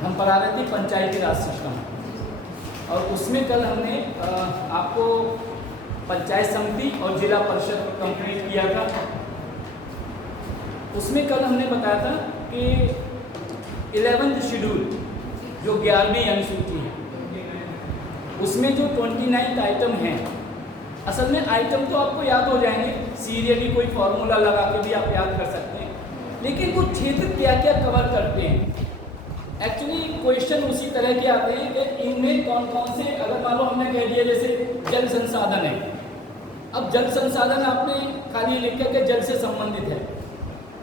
हम पढ़ा रहे थे पंचायती राज सिस्टम, और उसमें कल हमने आपको पंचायत समिति और जिला परिषद को कंप्लीट किया था। उसमें कल हमने बताया था कि 11th शेड्यूल जो 11वीं अनुसूची है, उसमें जो 29 आइटम हैं, असल में आइटम तो आपको याद हो जाएंगे, सीरियली कोई फॉर्मूला लगा के भी आप याद कर सकते हैं, लेकिन वो क्षेत्र क्या क्या कवर करते हैं। एक्चुअली क्वेश्चन उसी तरह के आते हैं कि इनमें कौन कौन से, अगर मान लो हमने कह दिया जैसे जल संसाधन है, अब जल संसाधन आपने खाली लिखा कि जल से संबंधित है,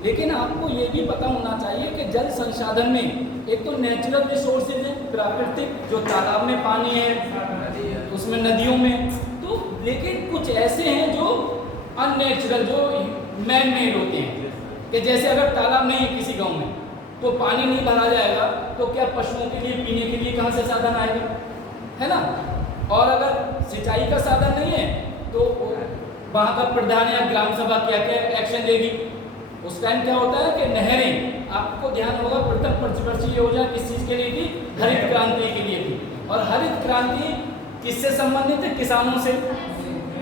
लेकिन आपको ये भी पता होना चाहिए कि जल संसाधन में एक तो नेचुरल रिसोर्सेज है, प्राकृतिक, जो तालाब में पानी है, उसमें नदियों में, तो लेकिन कुछ ऐसे हैं जो अननेचुरल, जो मैन मेड होते हैं, कि जैसे अगर तालाब नहीं है किसी गांव में तो पानी नहीं भरा जाएगा, तो क्या पशुओं के लिए पीने के लिए कहाँ से साधन आएगा, है ना। और अगर सिंचाई का साधन नहीं है तो वहाँ का प्रधान या ग्राम सभा क्या क्या एक्शन लेगी। उस टाइम क्या होता है कि नहरें, आपको ध्यान होगा प्रथम पंचवर्षीय योजना किस चीज़ के लिए थी, हरित क्रांति के लिए थी, और हरित क्रांति किससे संबंधित है, किसानों से,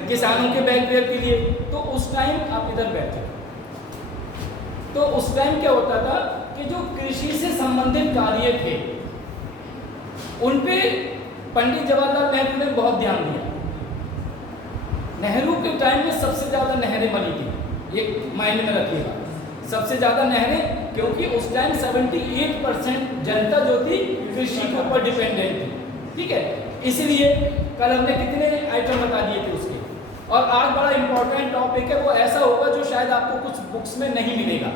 किसानों के वेलफेयर के लिए। तो उस टाइम आप इधर बैठे, तो उस टाइम क्या होता था कि जो कृषि से संबंधित कार्य थे उन पे पंडित जवाहरलाल नेहरू ने बहुत ध्यान दिया। नेहरू के टाइम में सबसे ज़्यादा नहरें बनी थी, ये मायने में रखिएगा, सबसे ज़्यादा नहरें, क्योंकि उस टाइम 78% जनता जो थी कृषि के ऊपर डिपेंडेंट थी, ठीक है। इसीलिए कल हमने कितने आइटम बता दिए थे उसके। और आज बड़ा इंपॉर्टेंट टॉपिक है, वो ऐसा होगा जो शायद आपको कुछ बुक्स में नहीं मिलेगा,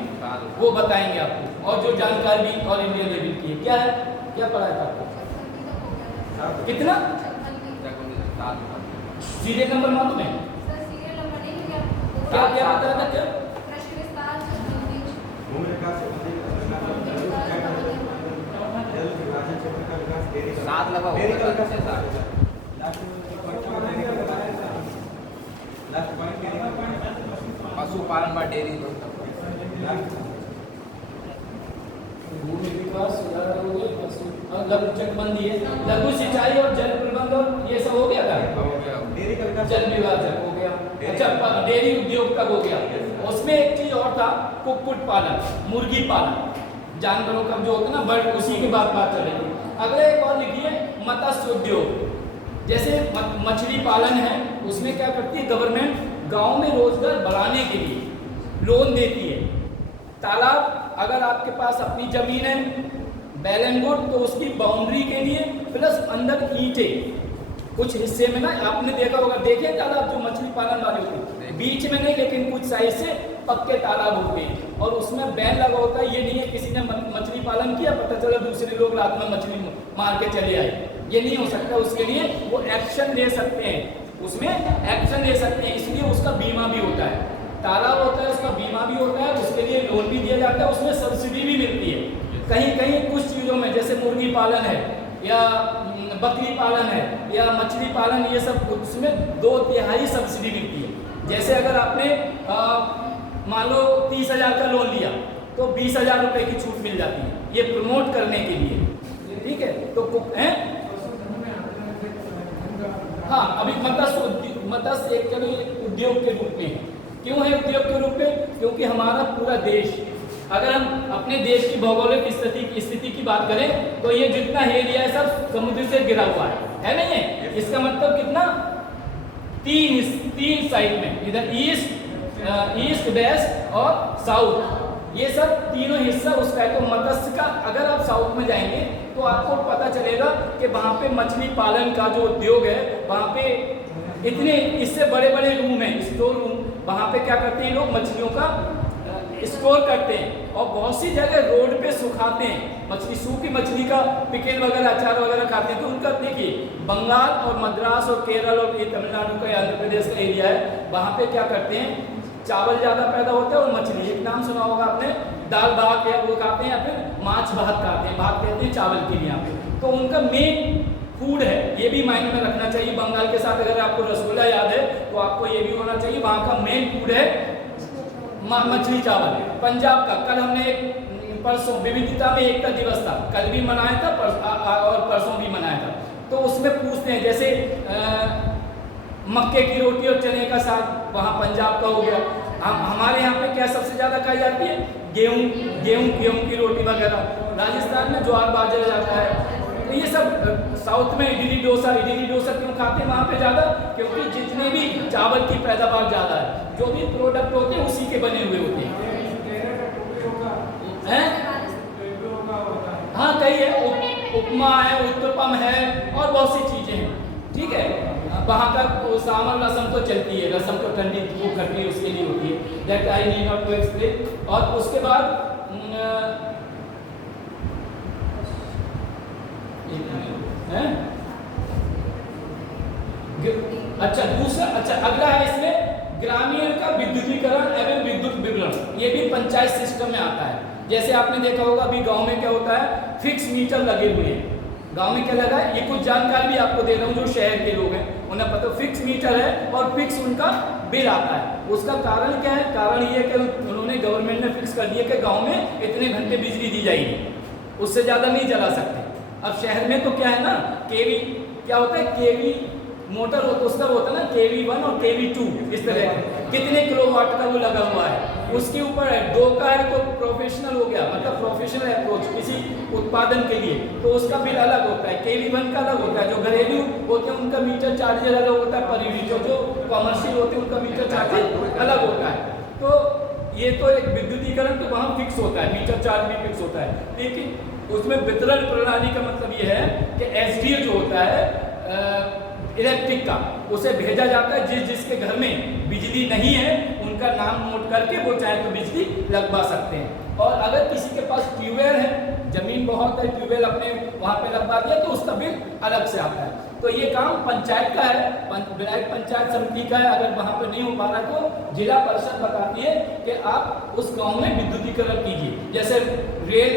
वो बताएंगे आपको, और जो जानकारी भी ऑल इंडिया लेवल की है। क्या है, क्या पढ़ा था आपको, कितना सीरियल नंबर मालूम है, क्या क्या बताया था, क्या साथ लगा पशुपालन पर डेयरी, भूमि विकास लघु चकबंदी है, लघु सिंचाई और जल प्रबंध, और ये सब हो गया था, जल विभाग हो गया। अच्छा, डेयरी उद्योग का हो गया। उसमें एक चीज और था, कुक्कुट पालन, मुर्गी पालन, जानवरों का जो होता है ना बर्ड, उसी के बाद बात चल रही थी। अगले एक और लिखिए, मत्स्य उद्योग, जैसे मछली पालन है, उसमें क्या करती है गवर्नमेंट, गांव में रोजगार बढ़ाने के लिए लोन देती है। तालाब, अगर आपके पास अपनी जमीन है वेल एंड गुड, तो उसकी बाउंड्री के लिए प्लस अंदर ईंटें, कुछ हिस्से में ना आपने देखा होगा, देखे तालाब जो मछली पालन वाले होते हैं, बीच में नहीं लेकिन कुछ साइड से पक्के तालाब होते हैं, और उसमें बैन लगा होता है। ये नहीं है किसी ने मछली पालन किया, पता चला दूसरे लोग रात में मछली मार के चले आए, ये नहीं हो सकता। उसके लिए वो एक्शन ले सकते हैं, उसमें एक्शन ले सकते हैं, इसलिए उसका बीमा भी होता है। तालाब होता है, उसका बीमा भी होता है, उसके लिए लोन भी दिया जाता है, उसमें सब्सिडी भी मिलती है। कहीं कहीं कुछ चीज़ों में, जैसे मुर्गी पालन है या बकरी पालन है या मछली पालन, ये सब उसमें 2/3 सब्सिडी मिलती है। जैसे अगर आपने मान लो 30,000 का लोन लिया तो 20,000 रुपये की छूट मिल जाती है, ये प्रमोट करने के लिए, ठीक है। तो हैं, हाँ, अभी मत्स्य एक उद्योग के रूप में है। क्यों है उद्योग के रूप में, क्योंकि हमारा पूरा देश, अगर हम अपने देश की भौगोलिक स्थिति की बात करें तो ये जितना एरिया है सब समुद्र से घिरा हुआ है नहीं है। इसका मतलब कितना, तीन साइड में, इधर ईस्ट वेस्ट और साउथ, ये सब तीनों हिस्सा उसका है। तो मत्स्य का, अगर आप साउथ में जाएंगे तो आपको पता चलेगा कि वहाँ पे मछली पालन का जो उद्योग है, वहाँ पे इतने इससे बड़े बड़े रूम हैं, स्टोर रूम, वहाँ पे क्या करते हैं लोग, मछलियों का स्टोर करते हैं, और बहुत सी जगह रोड पे सुखाते हैं मछली, सूखी मछली का पिकल वगैरह, अचार वगैरह खाते हैं। तो उनका देखिए, बंगाल और मद्रास और केरल और ये तमिलनाडु का, आंध्र प्रदेश का एरिया है, वहाँ पे क्या करते हैं, चावल ज़्यादा पैदा होता है और मछली, एक नाम सुना होगा आपने, दाल भात या वो खाते हैं, या फिर माछ भात खाते हैं, भात कहते हैं चावल के लिए यहाँ पे। तो उनका मेन फूड है, ये भी मायने में रखना चाहिए। बंगाल के साथ अगर आपको रसगुल्ला याद है तो आपको ये भी होना चाहिए, वहाँ का मेन फूड है मछली चावल। पंजाब का, कल हमने एक परसों विविधता में एकता दिवस था, कल भी मनाया था और परसों भी मनाया था। तो उसमें पूछते हैं जैसे मक्के की रोटी और चने का साग, वहाँ पंजाब का हो गया। हमारे यहाँ पे क्या सबसे ज़्यादा खाई जाती है? गेहूँ की रोटी वगैरह। राजस्थान में ज्वार बाजरा जाता है। तो ये सब साउथ में इडली डोसा क्यों खाते हैं वहाँ पे ज़्यादा? क्योंकि जितने भी चावल की पैदावार ज़्यादा है, जो भी प्रोडक्ट होते हैं उसी के बने हुए होते हैं। हाँ, कई है, उपमा है, उत्तपम है और बहुत सी चीज़ें हैं। ठीक है, वहाँ का सामर रसम तो चलती है, रसम तो ठंडी वो खट्टी उसके लिए होती है, that I need not to explain. और उसके बाद अच्छा अगला है इसमें ग्रामीण का विद्युतीकरण एवं विद्युत वितरण। ये भी पंचायत सिस्टम में आता है। जैसे आपने देखा होगा अभी गांव में क्या होता है, फिक्स मीटर लगे हुए हैं। गांव में क्या लगा है, ये कुछ जानकारी भी आपको दे रहा हूँ जो शहर के लोग हैं उन्हें पता, फिक्स मीटर है और फिक्स उनका बिल आता है। उसका कारण क्या है? कारण ये है कि उन्होंने गवर्नमेंट ने फिक्स कर दिया कि गाँव में इतने घंटे बिजली दी जाएगी, उससे ज़्यादा नहीं जला सकते। अब शहर में तो क्या है ना, केवी क्या होता है, केवी मोटर होता है, उसका होता है ना KV1 और KV2, इस तरह कितने किलोवाट का वो लगा हुआ है, उसके ऊपर है। 2 का है तो प्रोफेशनल हो गया, मतलब प्रोफेशनल अप्रोच किसी उत्पादन के लिए, तो उसका बिल अलग होता है। KV1 का अलग होता है। जो घरेलू होते हैं उनका मीटर चार्ज अलग होता है, पर यूनिट जो कॉमर्शियल होते हैं उनका मीटर चार्ज अलग होता है। तो ये तो एक विद्युतीकरण तो वहाँ फिक्स होता है, मीटर चार्ज भी फिक्स होता है। लेकिन उसमें वितरण प्रणाली का मतलब ये है कि SDO जो होता है इलेक्ट्रिक का, उसे भेजा जाता है जिसके घर में बिजली नहीं है उनका नाम नोट करके वो चाहे तो बिजली लगवा सकते हैं। और अगर किसी के पास ट्यूबवेल है, जमीन बहुत है, ट्यूबवेल अपने वहाँ पे लगवा दिया तो उसका बिल अलग से आता है। तो ये काम पंचायत का है, ब्लॉक पंचायत समिति का है। अगर वहाँ पे नहीं हो पा रहा तो जिला परिषद बताती है कि आप उस गांव में विद्युतीकरण कीजिए। जैसे रेल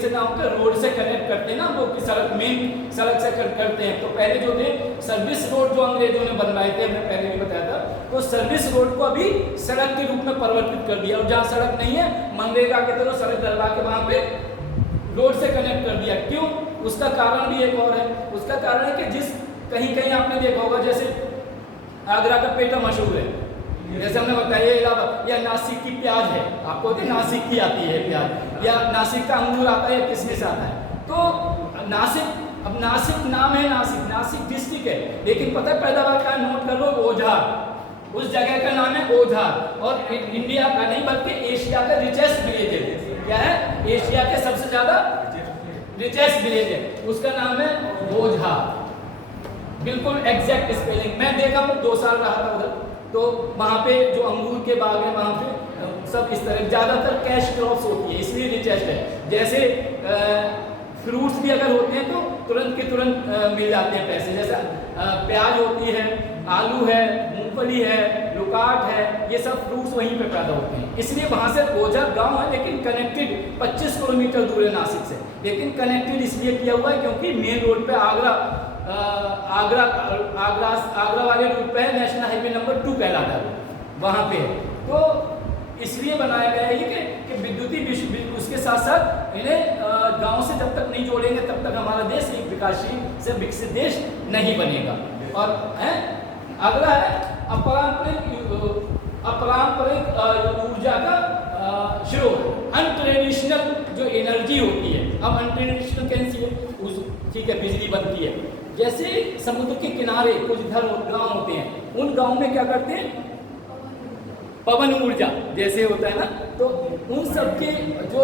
से ना होकर रोड से कनेक्ट करते हैं ना वो, सड़क मेन सड़क से करते हैं। तो पहले जो थे सर्विस रोड जो अंग्रेजों ने बनवाए थे, हमने पहले भी बताया था, तो सर्विस रोड को अभी सड़क के रूप में परिवर्तित कर दिया। और जहाँ सड़क नहीं है मनरेगा के तरह सड़क डलवा के वहाँ पे रोड से कनेक्ट कर दिया। क्यों? उसका कारण भी एक और है। उसका कारण है कि जिस कहीं आपने देखा होगा, जैसे आगरा का पेठा मशहूर है, जैसे हमने बताया, या नासिक की प्याज है, आपको नासिक की आती है प्याज, या नासिक का अंगूर आता है या किसमिस आता है। तो नासिक नाम है, नासिक डिस्ट्रिक्ट है, लेकिन पता है पैदावार का नोट कर लो, ओझार, उस जगह का नाम है ओझार। और इंडिया का नहीं बल्कि एशिया का रिचेस्ट विलेज है। क्या है? एशिया के सबसे ज्यादा रिचेस्ट विलेज है, उसका नाम है ओझार। बिल्कुल एग्जैक्ट स्पेलिंग। मैं देखा हूँ, 2 साल रहा था उधर, तो वहाँ पे जो अंगूर के बाग है वहाँ पे सब इस तरह ज़्यादातर कैश क्रॉप्स होती है, इसलिए रिचेस्ट है। जैसे फ्रूट्स भी अगर होते हैं तो तुरंत के तुरंत मिल जाते हैं पैसे। जैसे प्याज होती है, आलू है, मूंगफली है, लुकाट है, ये सब फ्रूट्स वहीं पे पैदा होते हैं। इसलिए वहाँ से ओझर गांव है, लेकिन कनेक्टेड 25 किलोमीटर दूर है नासिक से। लेकिन कनेक्टेड इसलिए किया हुआ है क्योंकि मेन रोड पे आगरा वाले रूट पे है, नेशनल हाईवे नंबर 2 कहलाता है, वहाँ पे है। तो इसलिए बनाया गया है ये कि विद्युतीय, उसके साथ साथ इन्हें गांव से जब तक नहीं जोड़ेंगे तब तक हमारा देश एक विकासशील से विकसित देश नहीं बनेगा। और अगला है अपरांपरिक ऊर्जा का स्रोत, अनट्रेडिशनल जो एनर्जी होती है। अब अनट्रेडिशनल कैसी है? ठीक है, बिजली बनती है। जैसे समुद्र के किनारे कुछ गांव होते हैं, उन गांव में क्या करते हैं, पवन ऊर्जा जैसे होता है ना, तो उन सब के जो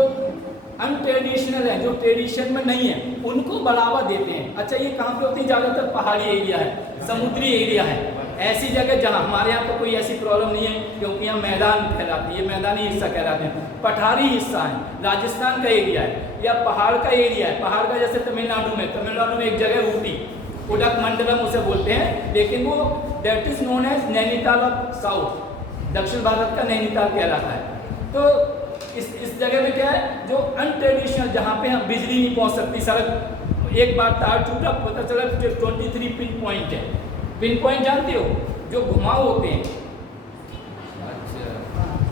अनट्रेडिशनल है, जो ट्रेडिशन में नहीं है, उनको बढ़ावा देते हैं। अच्छा, ये कहाँ पे होती है? ज़्यादातर पहाड़ी एरिया है, समुद्री एरिया है, ऐसी जगह जहाँ हमारे यहाँ तो कोई ऐसी प्रॉब्लम नहीं है क्योंकि यहाँ मैदान कहलाती है, मैदानी हिस्सा कहलाते हैं। पठारी हिस्सा है, राजस्थान का एरिया है, या पहाड़ का एरिया है। पहाड़ का जैसे तमिलनाडु में एक जगह ऊटी, उडक मंडलम उसे बोलते हैं, लेकिन वो that is known as Nainital of south, दक्षिण भारत का नैनीताल कहलाता है। तो इस जगह में क्या है, जो अनट्रेडिशनल, जहाँ पे हम बिजली नहीं पहुँच सकती, सड़क एक बार तार टूटा, पता चला 23 पिन पॉइंट है। पिन पॉइंट जानते हो, जो घुमाव होते हैं,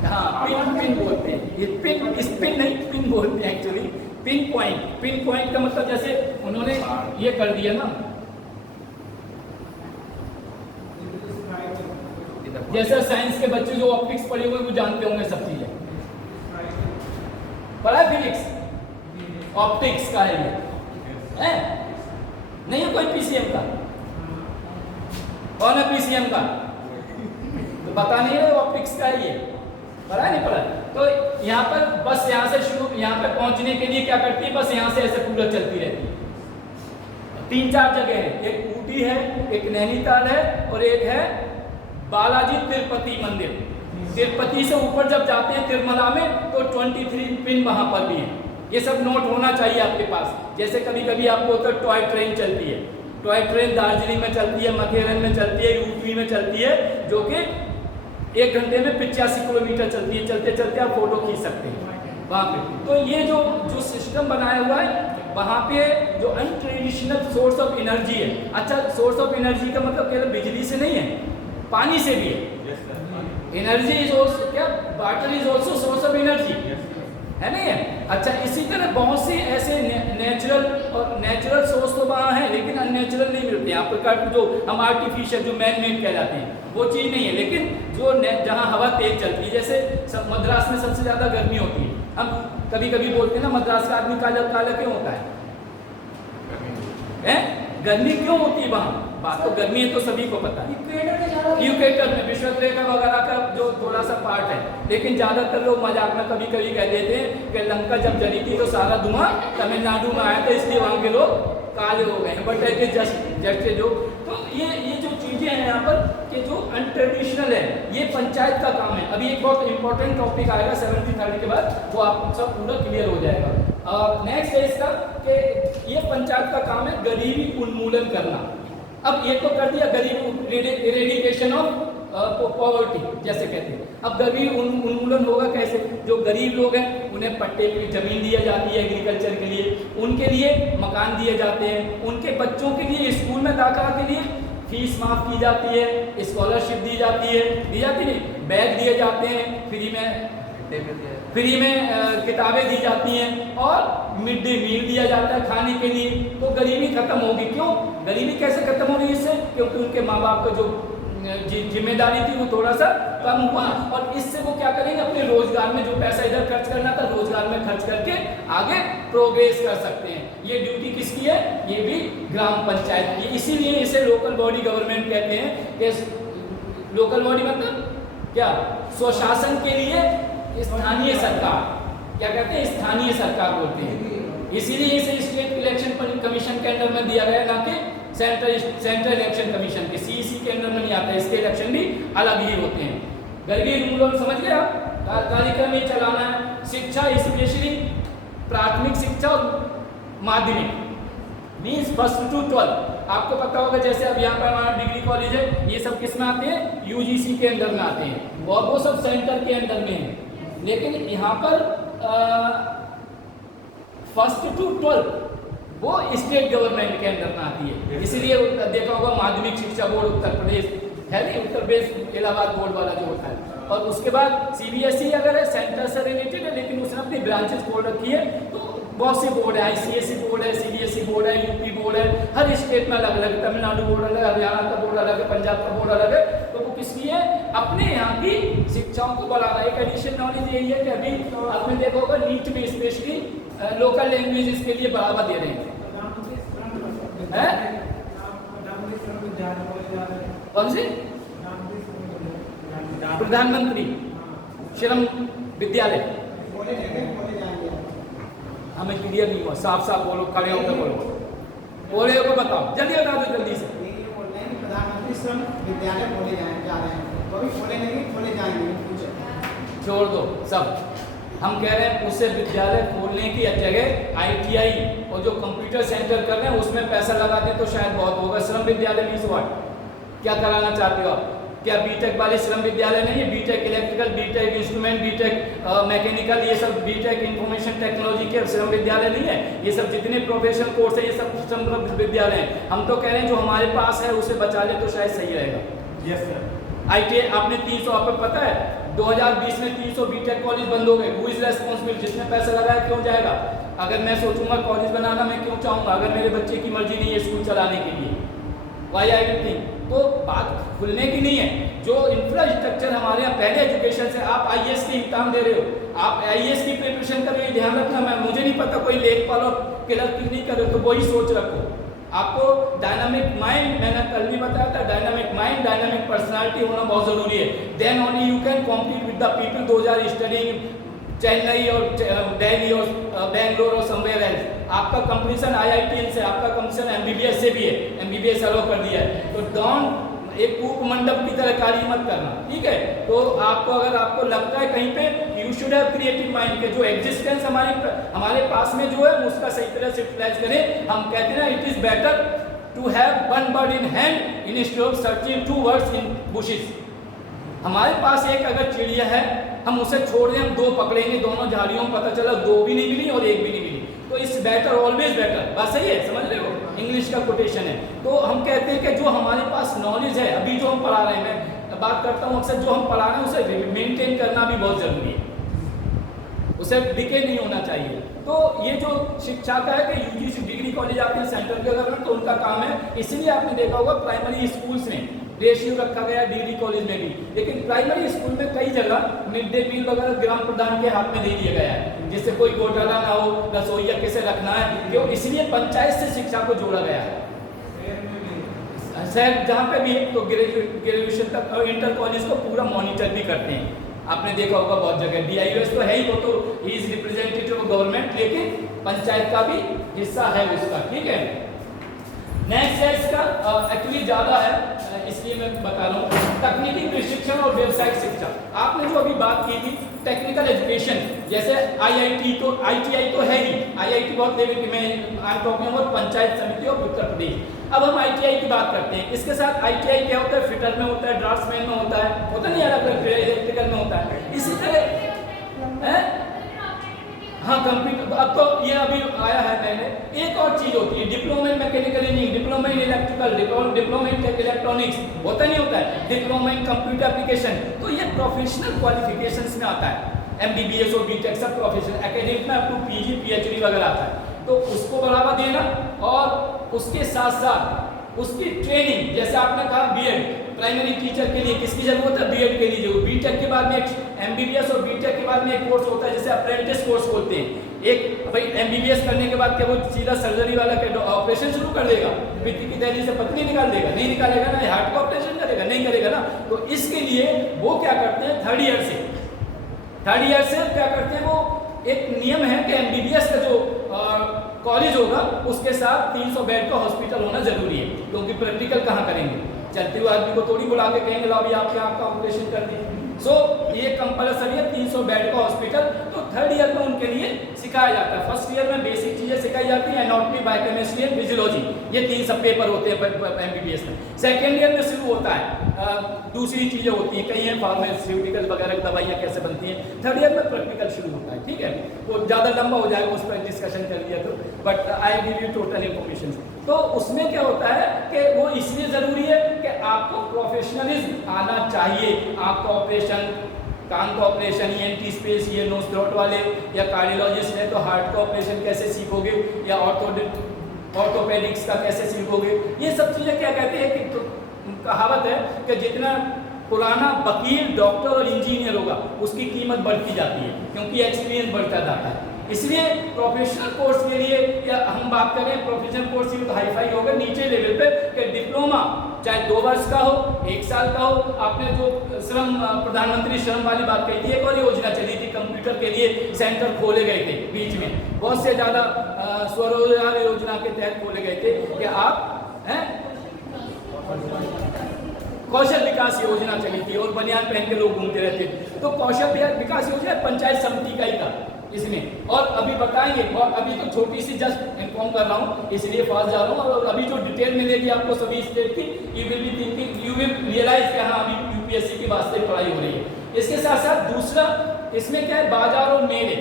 हाँ, पिन बोलते हैं। ये स्पिन नहीं, पिन बोलते हैं एक्चुअली। पिन पॉइंट का मतलब जैसे उन्होंने ये कर दिया ना, जैसे साइंस के बच्चे जो ऑप्टिक्स पढ़े हुए वो जानते होंगे सब चीजें। पढ़ा फिजिक्स, ऑप्टिक्स का है ये, है नहीं है कोई पीसीएम का? कौन है पीसीएम का? तो पता नहीं है ऑप्टिक्स का है ये, पढ़ा नहीं पढ़ा? तो यहाँ पर बस यहाँ से शुरू, यहाँ पर पहुंचने के लिए क्या करती है, बस यहाँ से ऐसे पूरा चलती रहती है। 3-4 जगह है, एक ऊटी है, एक नैनीताल है और एक है बालाजी तिरुपति मंदिर। तिरुपति से ऊपर जब जाते हैं तिरुमला में तो 23 पिन वहां पर भी है। ये सब नोट होना चाहिए आपके पास। जैसे कभी कभी आपको तो टॉय ट्रेन चलती है, टॉय ट्रेन दार्जिलिंग में चलती है, मथेरन में चलती है, यूपी में चलती है, जो कि 1 घंटे में 85 किलोमीटर चलती है। चलते चलते आप फोटो खींच सकते हैं वहाँ पे। तो ये जो सिस्टम बनाया हुआ है वहाँ पे, जो अनट्रेडिशनल सोर्स ऑफ एनर्जी है। अच्छा, सोर्स ऑफ एनर्जी का मतलब केवल बिजली से नहीं है, पानी से भी है। एनर्जी इज ऑल्सो क्या, water is also source of energy, है नहीं है? अच्छा, इसी तरह बहुत सी ऐसे नेचुरल सोर्स तो वहाँ है, लेकिन अननेचुरल नहीं मिलते। यहाँ पर जो हम आर्टिफिशियल, जो मैन मेड कहलाते हैं, वो चीज़ नहीं है। लेकिन जो जहाँ हवा तेज चलती है, जैसे मद्रास में सबसे ज़्यादा गर्मी होती है। हम कभी कभी बोलते हैं ना, मद्रास का आदमी काला काला क्यों होता है? गर्मी क्यों होती है वहाँ? बात तो गर्मी है तो सभी को पता है। इक्वेटर में विषुवत रेखा वगैरह का जो थोड़ा सा पार्ट है, लेकिन ज्यादातर लोग मजाक में कभी कभी कह देते हैं कि लंका जब जली थी तो सारा धुआं तमिलनाडु में आया था, इसलिए वहाँ के लोग काले हो गए हैं। बट इट इज जस्ट जो, तो ये जो चीजें हैं यहाँ पर कि जो अनट्रेडिशनल है, ये पंचायत का काम है। अभी एक बहुत इंपॉर्टेंट टॉपिक आएगा 70-30 के बाद, वो आपको सब पूरा क्लियर हो जाएगा। नेक्स्ट है इसका कि ये पंचायत का काम है गरीबी उन्मूलन करना। अब ये तो कर दिया, गरीब इरेडिकेशन ऑफ पॉवर्टी जैसे कहते हैं। अब गरीबी उन्मूलन होगा कैसे? जो गरीब लोग हैं उन्हें पट्टे की जमीन दिया जाती है एग्रीकल्चर के लिए, उनके लिए मकान दिए जाते हैं, उनके बच्चों के लिए स्कूल में दाखिला के लिए फीस माफ की जाती है, स्कॉलरशिप दी जाती है, दी जाती नहीं, बैग दिए जाते हैं फ्री में किताबें दी जाती हैं और मिड डे मील दिया जाता है खाने के लिए। तो गरीबी खत्म होगी। क्यों गरीबी कैसे खत्म होगी? इससे क्योंकि उनके माँ बाप का जो जिम्मेदारी थी वो थोड़ा सा कम हुआ, और इससे वो क्या करेंगे, अपने रोजगार में जो पैसा इधर खर्च करना था रोजगार में खर्च करके आगे प्रोग्रेस कर सकते हैं। ये ड्यूटी किसकी है? ये भी ग्राम पंचायत की। इसीलिए इसे लोकल बॉडी गवर्नमेंट कहते हैं। कि लोकल बॉडी मतलब क्या? स्वशासन के लिए स्थानीय सरकार, क्या कहते हैं? स्थानीय सरकार बोलते हैं। इसीलिए इसे स्टेट इलेक्शन कमीशन के अंडर में दिया गया, ना कि सेंट्रल इलेक्शन कमीशन के, सीईसी के अंडर में नहीं आता। इसके इलेक्शन भी अलग ही होते हैं। गरीबी उन्मूलन समझ गए आप? कार्यक्रम ये चलाना है। शिक्षा स्पेशली प्राथमिक शिक्षा और माध्यमिक मीन्स 1st to 12। आपको पता होगा जैसे अब यहाँ पर हमारा डिग्री कॉलेज है, ये सब किस में आते हैं? यूजीसी के अंडर में आते हैं, और वो सब सेंटर के अंडर में है। लेकिन यहाँ पर 1st to 12 वो स्टेट गवर्नमेंट के अंडर में आती है। इसीलिए देखा होगा माध्यमिक शिक्षा बोर्ड उत्तर प्रदेश है नहीं, उत्तर प्रदेश इलाहाबाद बोर्ड वाला जो होता है। और उसके बाद सीबीएसई अगर है, सेंटर से रिलेटेड है, लेकिन उसने अपनी ब्रांचेस खोल रखी है। तो बहुत से बोर्ड है, आईसीएसई बोर्ड है, सीबीएसई बोर्ड है, यूपी बोर्ड है, हर स्टेट में अलग अलग है। तमिलनाडु बोर्ड अलग है, हरियाणा का बोर्ड अलग है, पंजाब का बोर्ड अलग है। तो वो किस लिए? अपने यहाँ की शिक्षाओं को बढ़ाना। एक एडिशनल नॉलेज यही है कि अभी आपने देखा होगा नीट में स्पेशली लोकल लैंग्वेजेस के लिए बढ़ावा दे रहे हैं। कौन से? प्रधानमंत्री श्रम विद्यालय। हमें क्लियर नहीं हुआ, साफ साफ बोलो, खड़े होकर बोलो, बोले को बताओ, जल्दी बता दो जल्दी से। प्रधानमंत्री श्रम विद्यालय खोले जा रहे हैं, तो अभी खोले नहीं, खोले जाएंगे। छोड़ दो सब, हम कह रहे हैं उससे विद्यालय खोलने की जगह आईटीआई और जो कंप्यूटर सेंटर कर रहे हैं उसमें पैसा लगा दें तो शायद बहुत होगा। श्रम विद्यालय मीन्स व्हाट? क्या कराना चाहते हो आप? क्या बीटेक वाले श्रम विद्यालय नहीं है? BTech electrical, BTech instrument, BTech mechanical, ये सब बीटेक इंफॉर्मेशन टेक्नोलॉजी के श्रम विद्यालय नहीं है? ये सब जितने प्रोफेशनल कोर्स है ये सब श्रम विद्यालय हैं। हम तो कह रहे हैं जो हमारे पास है उसे बचा ले तो शायद सही रहेगा। Yes sir. आईटीआई आपने 300, आपको पता है 2020 में 300 बीटेक कॉलेज बंद हो गए। Who is responsible? जिसने पैसा लगाया क्यों जाएगा? अगर मैं सोचूंगा कॉलेज बनाना, मैं क्यों चाहूँगा अगर मेरे बच्चे की मर्जी नहीं है स्कूल चलाने के लिए? Why I will think. तो बात खुलने की नहीं है। जो इंफ्रास्ट्रक्चर हमारे यहाँ पहले एजुकेशन से, आप आईएएस की एग्जाम दे रहे हो, आप आईएएस की प्रिपरेशन कर रहे हो, ध्यान रखना। मैं मुझे नहीं पता कोई लेखपाल और क्लर्क नहीं कर रहे, तो वही सोच रखो। आपको डायनामिक माइंड, मैंने कल भी बताया था, डायनामिक माइंड, डायनामिक पर्सनालिटी होना बहुत जरूरी है। Then only you can compete with the people those are studying Chennai और दिल्ली और बेंगलोर और समवेयर एल्स। आपका कंपटीशन आईआईटी से, आपका कंपटीशन एमबीबीएस से भी है, एमबीबीएस अलाउ कर दिया है। तो डोंट एक कूप मंडप की तरह कार्य मत करना, ठीक है? तो आपको अगर आपको लगता है कहीं पे, you should have creative mind के जो एग्जिस्टेंस हमारे पास में जो है उसका सही तरह से यूटिलाइज करें। हम कहते हैं ना, it is better to have one bird in hand instead of searching 2 birds in bushes। हमारे पास एक अगर चिड़िया है, हम उसे छोड़ दें, हम 2 पकड़ेंगे, दोनों झाड़ियों में पता चला 2 भी नहीं मिली और 1 भी नहीं मिली, तो इस बेटर ऑलवेज बेटर। बात सही है, समझ रहे हो? इंग्लिश का कोटेशन है। तो हम कहते हैं कि जो हमारे पास नॉलेज है, अभी जो हम पढ़ा रहे हैं, मैं बात करता हूँ अक्सर, जो हम पढ़ा रहे हैं उसे मेंटेन करना भी बहुत जरूरी है, उसे डिके नहीं होना चाहिए। तो ये जो शिक्षा का है कि यूजीसी डिग्री कॉलेज आते हैं सेंट्रल गवर्नमेंट, तो उनका काम है। इसलिए आपने देखा होगा प्राइमरी स्कूल्स में रेशियो रखा गया डिग्री कॉलेज में भी, लेकिन प्राइमरी स्कूल में कई जगह मिड डे मील वगैरह ग्राम प्रधान के हाथ में दे दिया गया है, जिससे कोई घोटाला ना हो, रसोईया कैसे रखना है, क्यों? इसलिए पंचायत से शिक्षा को जोड़ा गया है। शहर जहाँ पे भी है तो ग्रेजुएशन तक और इंटर कॉलेज को पूरा मॉनिटर भी करते हैं। आपने देखा होगा बहुत जगह DIOS तो है ही, वो तो he is representative of government, लेकिन पंचायत का भी हिस्सा है उसका, ठीक है? नेक्स्ट है इसका एक्चुअली ज़्यादा है, इसलिए मैं बता रहा हूँ, तकनीकी प्रशिक्षण और व्यावसायिक शिक्षा। आपने जो अभी बात की थी टेक्निकल एजुकेशन, जैसे IIT तो ITI तो है ही, IIT बहुत लेवल की, मैं I am talking about panchayat समिति ऑफ उत्तर प्रदेश। अब हम ITI की बात करते हैं, इसके साथ ITI क्या होता है? फिटर में होता है, ड्राफ्ट्समैन में होता नहीं, अलग अलग इलेक्ट्रिकल में होता है। इसी तरह हाँ कंप्यूटर, अब तो ये अभी आया है मैंने। एक और चीज होती है diploma in mechanical engineering, diploma in electrical, diploma in electronics, होता नहीं होता है, डिप्लोमा इन कंप्यूटर एप्लीकेशन। तो ये प्रोफेशनल क्वालिफिकेशंस में आता है, MBBS और BTech सब प्रोफेशनल, एकेडमिक में अप टू PG PhD वगैरह आता है। तो उसको बढ़ावा देना और उसके साथ साथ उसकी ट्रेनिंग, जैसे आपने कहा BEd प्राइमरी टीचर के लिए किसकी जरूरत है? BEd के लिए जरूरत। BTech के बाद में एक MBBS और BTech के बाद में एक कोर्स होता है जिसे अप्रेंटिस कोर्स बोलते हैं। एक भाई MBBS करने के बाद क्या वो सीधा सर्जरी वाला के ऑपरेशन शुरू कर देगा? पित्ती की थैली से पत्नी निकाल देगा? नहीं निकालेगा ना। हार्ट का ऑपरेशन करेगा? नहीं करेगा ना। तो इसके लिए वो क्या करते हैं, थर्ड ईयर से क्या करते हैं, वो एक नियम है कि MBBS का जो कॉलेज होगा उसके साथ 300 बेड का हॉस्पिटल होना जरूरी है, क्योंकि प्रैक्टिकल कहाँ करेंगे? चलते हुए आदमी को थोड़ी बुला के कहेंगे लो अभी आपके आँख का ऑपरेशन कर दी। सो ये कंपल्सरी है 300 बेड का हॉस्पिटल। तो थर्ड ईयर में उनके लिए सिखाया जाता है। फर्स्ट ईयर में बेसिक चीजें सिखाई जाती हैं, एनाटॉमी, बायोकेमिस्ट्री एंड फिजियोलॉजी, ये 3 सब पेपर होते हैं MBBS में। सेकेंड ईयर में शुरू होता है दूसरी चीजें होती हैं, कई हैं फार्मास्यूटिकल वगैरह, दवाइयाँ कैसे बनती हैं। थर्ड ईयर में प्रैक्टिकल शुरू होता है, ठीक है? वो ज़्यादा लंबा हो जाएगा, उस पर डिस्कशन कर लिया तो, but I give you total information. तो उसमें क्या होता है कि वो इसलिए ज़रूरी है कि आपको प्रोफेशनलिज्म आना चाहिए। आपका ऑपरेशन, कान का ऑपरेशन, ENT स्पेस, ये नोज थ्रोट वाले या कार्डियोलॉजिस्ट है तो हार्ट का ऑपरेशन कैसे सीखोगे, या ऑर्थोपेडिक्स का कैसे सीखोगे। ये सब चीज़ें क्या कहते हैं कि तो कहावत है कि जितना पुराना वकील, डॉक्टर और इंजीनियर होगा उसकी कीमत बढ़ती जाती है, क्योंकि एक्सपीरियंस बढ़ता जाता है। इसलिए प्रोफेशनल कोर्स के लिए, या हम बात करें प्रोफेशनल कोर्स की तो हाईफाई होगा नीचे लेवल पे कि डिप्लोमा चाहे 2 वर्ष का हो, 1 साल का हो। आपने जो श्रम, प्रधानमंत्री श्रम वाली बात कही थी, एक और योजना चली थी कंप्यूटर के लिए, सेंटर खोले गए थे बीच में, बहुत से ज़्यादा स्वरोजगार योजना के तहत खोले गए थे कि आप हैं कौशल विकास योजना चली थी और बनियान पहन के लोग घूमते रहते थे। तो कौशल विकास योजना पंचायत समिति का ही था इसमें, और अभी बताएंगे। और अभी तो छोटी सी जस्ट इन्फॉर्म कर रहा हूँ, इसलिए फास्ट जा रहा हूँ। और अभी जो डिटेल मिलेगी आपको सभी स्टेट की, you will be thinking, you will realise कि हाँ अभी UPSC की वास्तविक पढ़ाई हो रही है। इसके साथ साथ दूसरा इसमें क्या है, बाजार और मेले,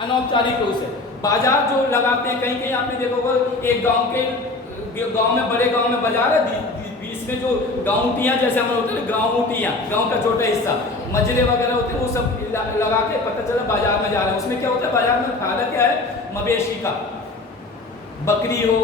अनौपचारिक रूप से बाजार जो लगाते हैं। कहीं कहीं आपने देखा होगा एक गाँव में, बड़े गाँव में बाजार है, 20 इसमें जो गाँवटियाँ जैसे हमारे होते हैं, गाँवटियाँ, गाँव का छोटा हिस्सा, मजले वगैरह होते हैं, वो सब लगा के पता चला बाजार में जा रहे हैं। उसमें क्या होता है, बाजार में फायदा क्या है, मवेशी का, बकरी हो,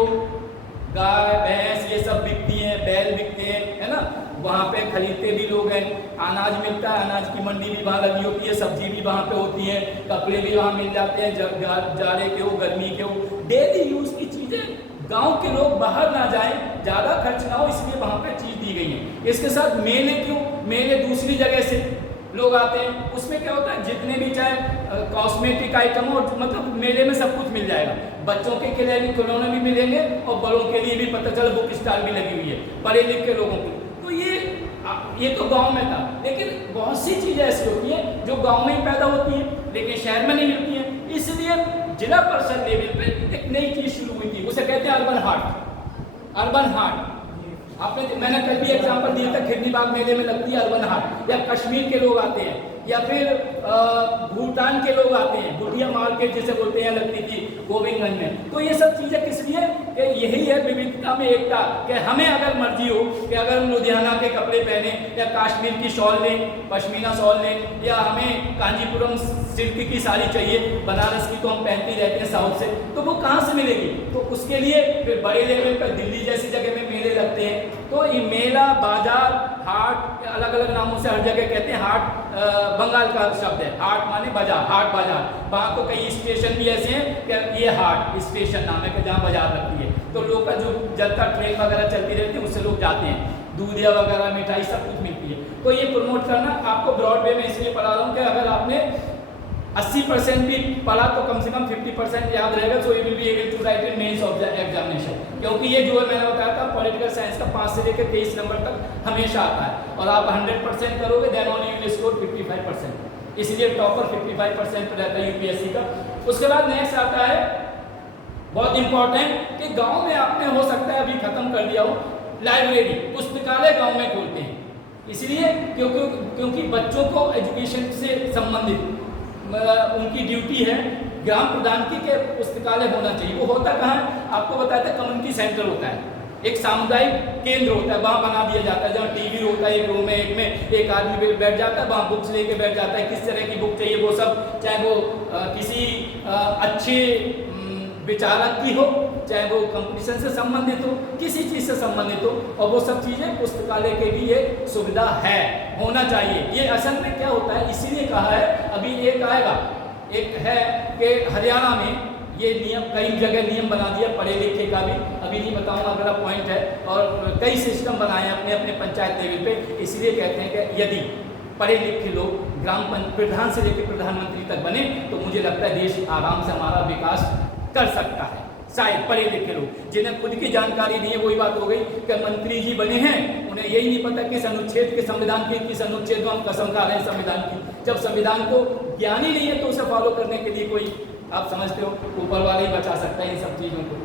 गाय भैंस ये सब बिकती हैं, बैल बिकते हैं, है ना, वहाँ पे खरीदते भी लोग हैं। अनाज मिलता है, अनाज की मंडी भी वहाँ लगी होती है, सब्जी भी वहाँ पे होती है, कपड़े भी वहाँ मिल जाते हैं, जब जाड़े के हो गर्मी के हो, डेली यूज़ की चीज़ें। गांव के लोग बाहर ना जाएं, ज़्यादा खर्च ना हो, इसलिए वहाँ पे चीज़ दी गई है। इसके साथ मेले क्यों, मेले दूसरी जगह से लोग आते हैं, उसमें क्या होता है, जितने भी चाहे कॉस्मेटिक आइटम हो, मतलब मेले में सब कुछ मिल जाएगा। बच्चों के लिए भी खिलौने भी मिलेंगे और बड़ों के लिए भी पता चला बुक स्टॉल भी लगी हुई है पढ़े लिखे लोगों की। तो ये तो गांव में था, लेकिन बहुत सी चीज़ें ऐसी होती हैं जो गांव में ही पैदा होती हैं लेकिन शहर में नहीं मिलती हैं। इसलिए जिला परिषद लेवल पे एक नई चीज़ शुरू हुई थी, उसे कहते हैं अर्बन हाट। अर्बन हाट मैंने कल भी एग्जाम्पल दिया था, खिरनीबाग मेले में लगती है अर्बन हाट, या कश्मीर के लोग आते हैं, या फिर भूटान के लोग आते हैं, बुढ़िया मार्केट जिसे बोलते हैं, लगती थी गोविंदगंज में। तो ये सब चीज़ें किस लिए, कि यही है विविधता में एकता, कि हमें अगर मर्जी हो कि अगर हम लुधियाना के कपड़े पहने, या कश्मीर की शॉल लें, पश्मीना शॉल लें, या हमें कांजीपुरम सिल्क की साड़ी चाहिए, बनारस की तो हम पहनते ही रहते हैं साउथ से, तो वो कहाँ से मिलेगी। तो उसके लिए फिर बड़े लेवल पर दिल्ली जैसी जगह में मेले लगते हैं। तो ये मेला, बाजार, हाट, अलग अलग नामों से हर जगह कहते हैं। हाट बंगाल का शब्द है, हाट माने बाजार, हाट बाजार। वहाँ तो कई स्टेशन भी ऐसे हैं कि ये हाट स्टेशन नाम है कि जहाँ बाजार लगती है। तो लोग का जो जनता ट्रेन वगैरह चलती रहती है, उससे लोग जाते हैं, दूधिया वगैरह, मिठाई सब कुछ मिलती है। तो ये प्रमोट करना आपको ब्रॉड वे में इसलिए पढ़ा रहा हूँ कि अगर आपने 80% भी पढ़ा तो कम से कम 50% याद रहेगा। So you will be able to write in mains of the examination, क्योंकि ये जो मैंने बताया था पॉलिटिकल साइंस का 5 से लेकर 23 नंबर तक हमेशा आता है, और आप 100% करोगे then only you will score 55%। इसलिए टॉपर 55% पर रहता है यूपीएससी का। उसके बाद नेक्स्ट आता है बहुत इंपॉर्टेंट, कि गाँव में आपने हो सकता है अभी खत्म कर दिया हो, लाइब्रेरी, पुस्तकालय गाँव में खोलते हैं। इसलिए क्योंकि बच्चों को एजुकेशन से संबंधित उनकी ड्यूटी है, ग्राम प्रधान की के पुस्तकालय होना चाहिए। वो होता कहाँ है, आपको बताया था कम्युनिटी सेंटर होता है, एक सामुदायिक केंद्र होता है, वहाँ बना दिया जाता है, जहाँ टीवी होता है एक रूम में, एक में एक आदमी बैठ जाता है, वहाँ बुक्स लेके बैठ जाता है, किस तरह की बुक चाहिए वो सब, चाहे वो किसी अच्छे विचारक की हो, चाहे वो कंपटीशन से संबंधित हो, किसी चीज़ से संबंधित हो, और वो सब चीज़ें पुस्तकालय के भी ये सुविधा है, होना चाहिए। ये असल में क्या होता है, इसीलिए कहा है, अभी एक आएगा, एक है कि हरियाणा में ये नियम, कई जगह नियम बना दिया पढ़े लिखे का भी, अभी नहीं बताऊंगा, अगला पॉइंट है, और कई सिस्टम बनाए हैं अपने अपने पंचायत लेवल पे। इसलिए कहते हैं कि यदि पढ़े लिखे लोग ग्राम प्रधान से लेकर प्रधानमंत्री तक बने तो मुझे लगता है देश आराम से हमारा विकास कर सकता है। शायद पढ़े लिखे लोग जिन्हें खुद की जानकारी नहीं है, वही बात हो गई कि मंत्री जी बने हैं, उन्हें यही नहीं पता कि अनुच्छेद के संविधान की किस अनुच्छेद में हम कसम खा रहे हैं संविधान की। जब संविधान को ज्ञान ही नहीं है तो उसे फॉलो करने के लिए कोई, आप समझते हो, ऊपर वाला ही बचा सकता है इन सब चीज़ों को,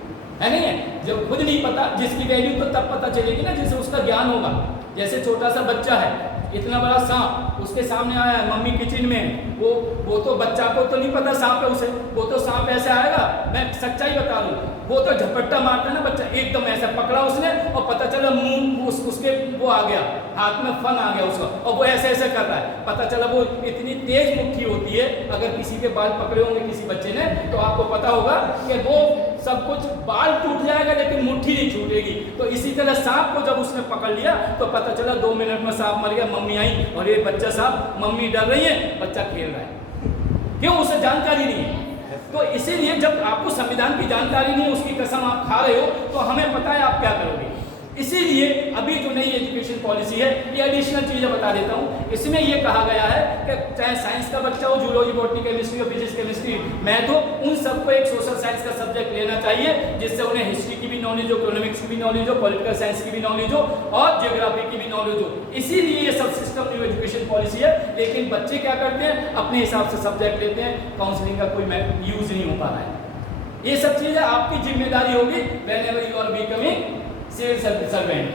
है नहीं है। जब खुद नहीं पता, जिसकी वैल्यू तो तब पता चलेगी ना जिसे उसका ज्ञान होगा। जैसे छोटा सा बच्चा है, इतना बड़ा सांप उसके सामने आया है, मम्मी किचन में, वो तो बच्चा को तो नहीं पता सांप है उसे, वो तो सांप ऐसे आएगा, मैं सच्चाई बता दूं, वो तो झपट्टा मारता है ना बच्चा, एकदम ऐसा पकड़ा उसने और पता चला मुंह उसके वो आ गया, हाथ में फन आ गया उसका, और वो ऐसे ऐसे कर रहा है। पता चला वो इतनी तेज मुट्ठी होती है, अगर किसी के बाल पकड़े होंगे किसी बच्चे ने तो आपको पता होगा कि वो सब कुछ बाल टूट जाएगा लेकिन मुट्ठी नहीं छूटेगी। तो इसी तरह सांप को जब उसने पकड़ लिया तो पता चला 2 मिनट में सांप मर गया। मम्मी आई और ये बच्चा सांप, मम्मी डर रही है, बच्चा खेल रहा है, क्यों, उसे जानकारी नहीं है। तो इसीलिए जब आपको संविधान की जानकारी नहीं है, उसकी कसम आप खा रहे हो, तो हमें पता है आप क्या करोगे। इसीलिए अभी जो नई एजुकेशन पॉलिसी है, ये एडिशनल चीज़ें बता देता हूँ। इसमें ये कहा गया है कि चाहे साइंस का बच्चा हो, जूलॉजी, बॉटनी, केमिस्ट्री और फिजिक्स, केमिस्ट्री, मैथ हो, उन सबको एक सोशल साइंस का सब्जेक्ट लेना चाहिए, जिससे उन्हें हिस्ट्री की भी नॉलेज हो, इकोनॉमिक्स की भी नॉलेज हो, पॉलिटिकल साइंस की भी नॉलेज हो और जियोग्राफी की भी नॉलेज हो। इसीलिए ये सब सिस्टम न्यू एजुकेशन पॉलिसी है। लेकिन बच्चे क्या करते हैं, अपने हिसाब से सब्जेक्ट लेते हैं, काउंसलिंग का कोई यूज नहीं हो पा रहा है। ये सब चीज़ें आपकी जिम्मेदारी होगी whenever you are becoming civil servant.